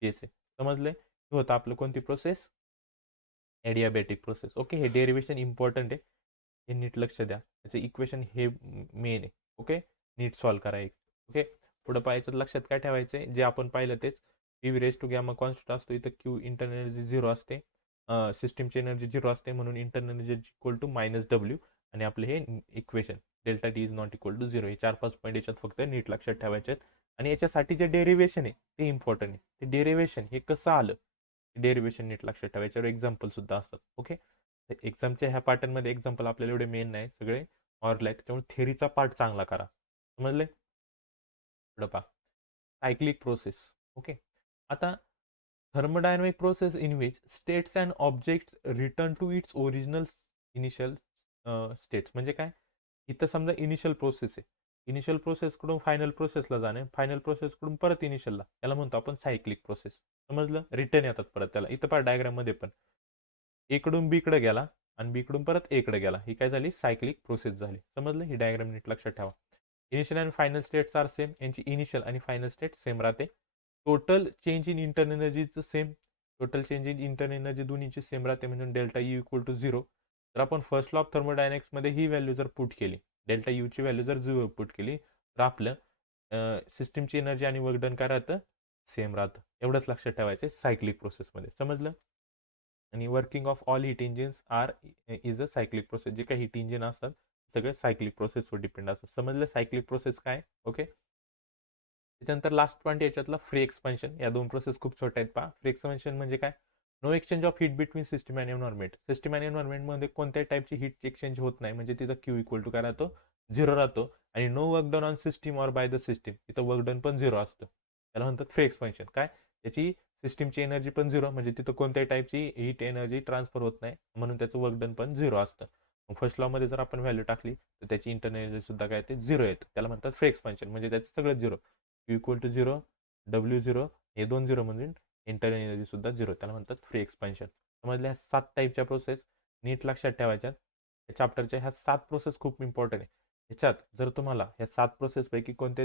तेच आहे. समजले. हे होतं आपलं कोणती प्रोसेस, ॲडियाबॅटिक प्रोसेस. ओके. हे डेरिवेशन इम्पॉर्टंट आहे, हे नीट लक्ष द्या, त्याचं इक्वेशन हे मेन आहे. ओके. नीट सॉल्व करा एक. ओके. पुढं पाहायचं, लक्षात काय ठेवायचं आहे, जे आपण पाहिलं तेच, p v raise to gamma constant असतो, इथं क्यू इंटरनल एनर्जी झिरो असते, सिस्टीमची एनर्जी झिरो असते, म्हणून internal energy equal to minus डब्ल्यू. आणि आपले हे equation delta t is not equal to zero, हे 4-5 पॉईंट याच्यात फक्त नीट लक्षात ठेवायचे आहेत. आणि याच्यासाठी जे डेरिवेशन आहे ते इम्पॉर्टंट आहे. ते डेरिवेशन हे कसं आलं, डेरिवेशन नीट लक्षात ठेवा, याच्यावर एक्झाम्पल सुद्धा असतात. ओके. एक्झामच्या ह्या पॅटर्नमध्ये एक्झाम्पल आपल्याला एवढे मेन नाही, सगळे ऑरल आहेत, त्याच्यामुळे थेरीचा पार्ट चांगला करा. समजले. पुढं पहा, सायक्लिक प्रोसेस. ओके. आता thermodynamic process in which states and objects return to its original initial states. म्हणजे काय, इथं समजा इनिशियल प्रोसेस आहे, इनिशियल प्रोसेसकडून फायनल प्रोसेसला जाणे, फायनल प्रोसेसकडून परत इनिशियलला, त्याला म्हणतो आपण सायक्लिक प्रोसेस. समजलं, रिटर्न येतात परत त्याला. इथं पण डायग्राममध्ये पण एकडून बीकडे गेला आणि बीकडून परत एकडे गेला, ही काय झाली, सायक्लिक प्रोसेस झाली. समजलं, ही डायग्राम नीट लक्षात ठेवा. इनिशियल आणि फायनल स्टेट्स आर सेम, यांची इनिशियल आणि फायनल स्टेट सेम राहते. टोटल चेंज इन इंटर्नल एनर्जीचं सेम, total change in internal energy दोन्हीची सेम राहते, म्हणजे डेल्टा यू इक्वल टू 0. तर आपण फर्स्ट लॉ ऑफ थर्मोडायनेक्समध्ये ही व्हॅल्यू जर पुट केली, डेल्टा यूची व्हॅल्यू जर 0 पुट केली, तर आपलं सिस्टीमची एनर्जी आणि वर्क डन काय राहतं, सेम राहतं. एवढंच लक्षात ठेवायचं सायक्लिक प्रोसेसमध्ये. समजलं. आणि working of all heat engines are is a cyclic process. जे काही हिट इंजिन असतात सगळे सायक्लिक प्रोसेसवर डिपेंड असतात. समजलं सायक्लिक प्रोसेस काय. ओके. त्याच्यानंतर लास्ट पॉईंट याच्यातला फ्री एक्सपान्शन. या दोन प्रोसेस खूप छोट्या आहेत पहा. फ्री एक्सपान्शन म्हणजे काय, no exchange of heat between system and environment. System and एन्व्हायरमेंटमध्ये कोणत्याही टाईपची हीट एक्सचेंज होत नाही, म्हणजे तिथं क्यू इक्वल टू काय राहतो, 0 राहतो. आणि no work done on system or by the system, तिथं वर्क डन पण 0 असतं. त्याला म्हणतात फ्री एक्सपान्शन. काय, त्याची सिस्टीमची एनर्जी पण 0, म्हणजे तिथं कोणत्याही टाईपची हीट एनर्जी ट्रान्सफर होत नाही, म्हणून त्याचं वर्क डन पण 0 असतं. मग फर्स्ट लॉमध्ये जर आपण व्हॅल्यू टाकली तर त्याची इंटरनल एनर्जी सुद्धा काय ते 0 येतं. त्याला म्हणतात फ्री एक्सपान्शन, म्हणजे त्याचं सगळं 0, क्यू इक्वल टू 0, W0, हे 2 0 म्हणून इंटरनल एनर्जी सुद्धा 0, त्याला म्हणतात फ्री एक्सपान्शन. समजल्या 7 टाईपच्या प्रोसेस नीट लक्षात ठेवायच्यात. या चॅप्टरच्या ह्या 7 प्रोसेस खूप इम्पॉर्टंट आहे. ह्याच्यात जर तुम्हाला ह्या 7 प्रोसेसपैकी कोणते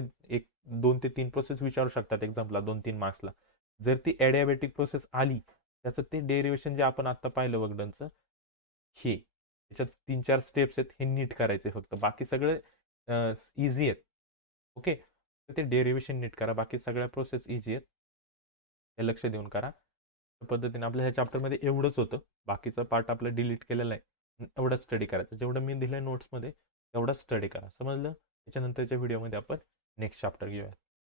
2 ते 3 प्रोसेस विचारू शकतात एक्झाम्पलला, 2-3 मार्क्सला. जर ती ॲडियाबॅटिक प्रोसेस आली, त्याचं ते डेरिवेशन जे आपण आता पाहिलं वर्कडनचं, हे त्याच्यात 3-4 स्टेप्स आहेत, हे नीट करायचे फक्त. बाकी सगळे इझी आहेत. ओके. तर ते डेरिवेशन नीट करा, बाकी सगळ्या प्रोसेस इझी आहेत, हे लक्ष देऊन करा. त्या पद्धतीने आपल्या ह्या चॅप्टरमध्ये एवढंच होतं. बाकीचा पार्ट आपला डिलीट केलेला आहे. एवढाच स्टडी करायचं, जेवढं मी दिलं नोट्समध्ये तेवढाच स्टडी करा. समजलं. त्याच्यानंतरच्या व्हिडिओमध्ये आपण नेक्स्ट चॅप्टर घेऊया.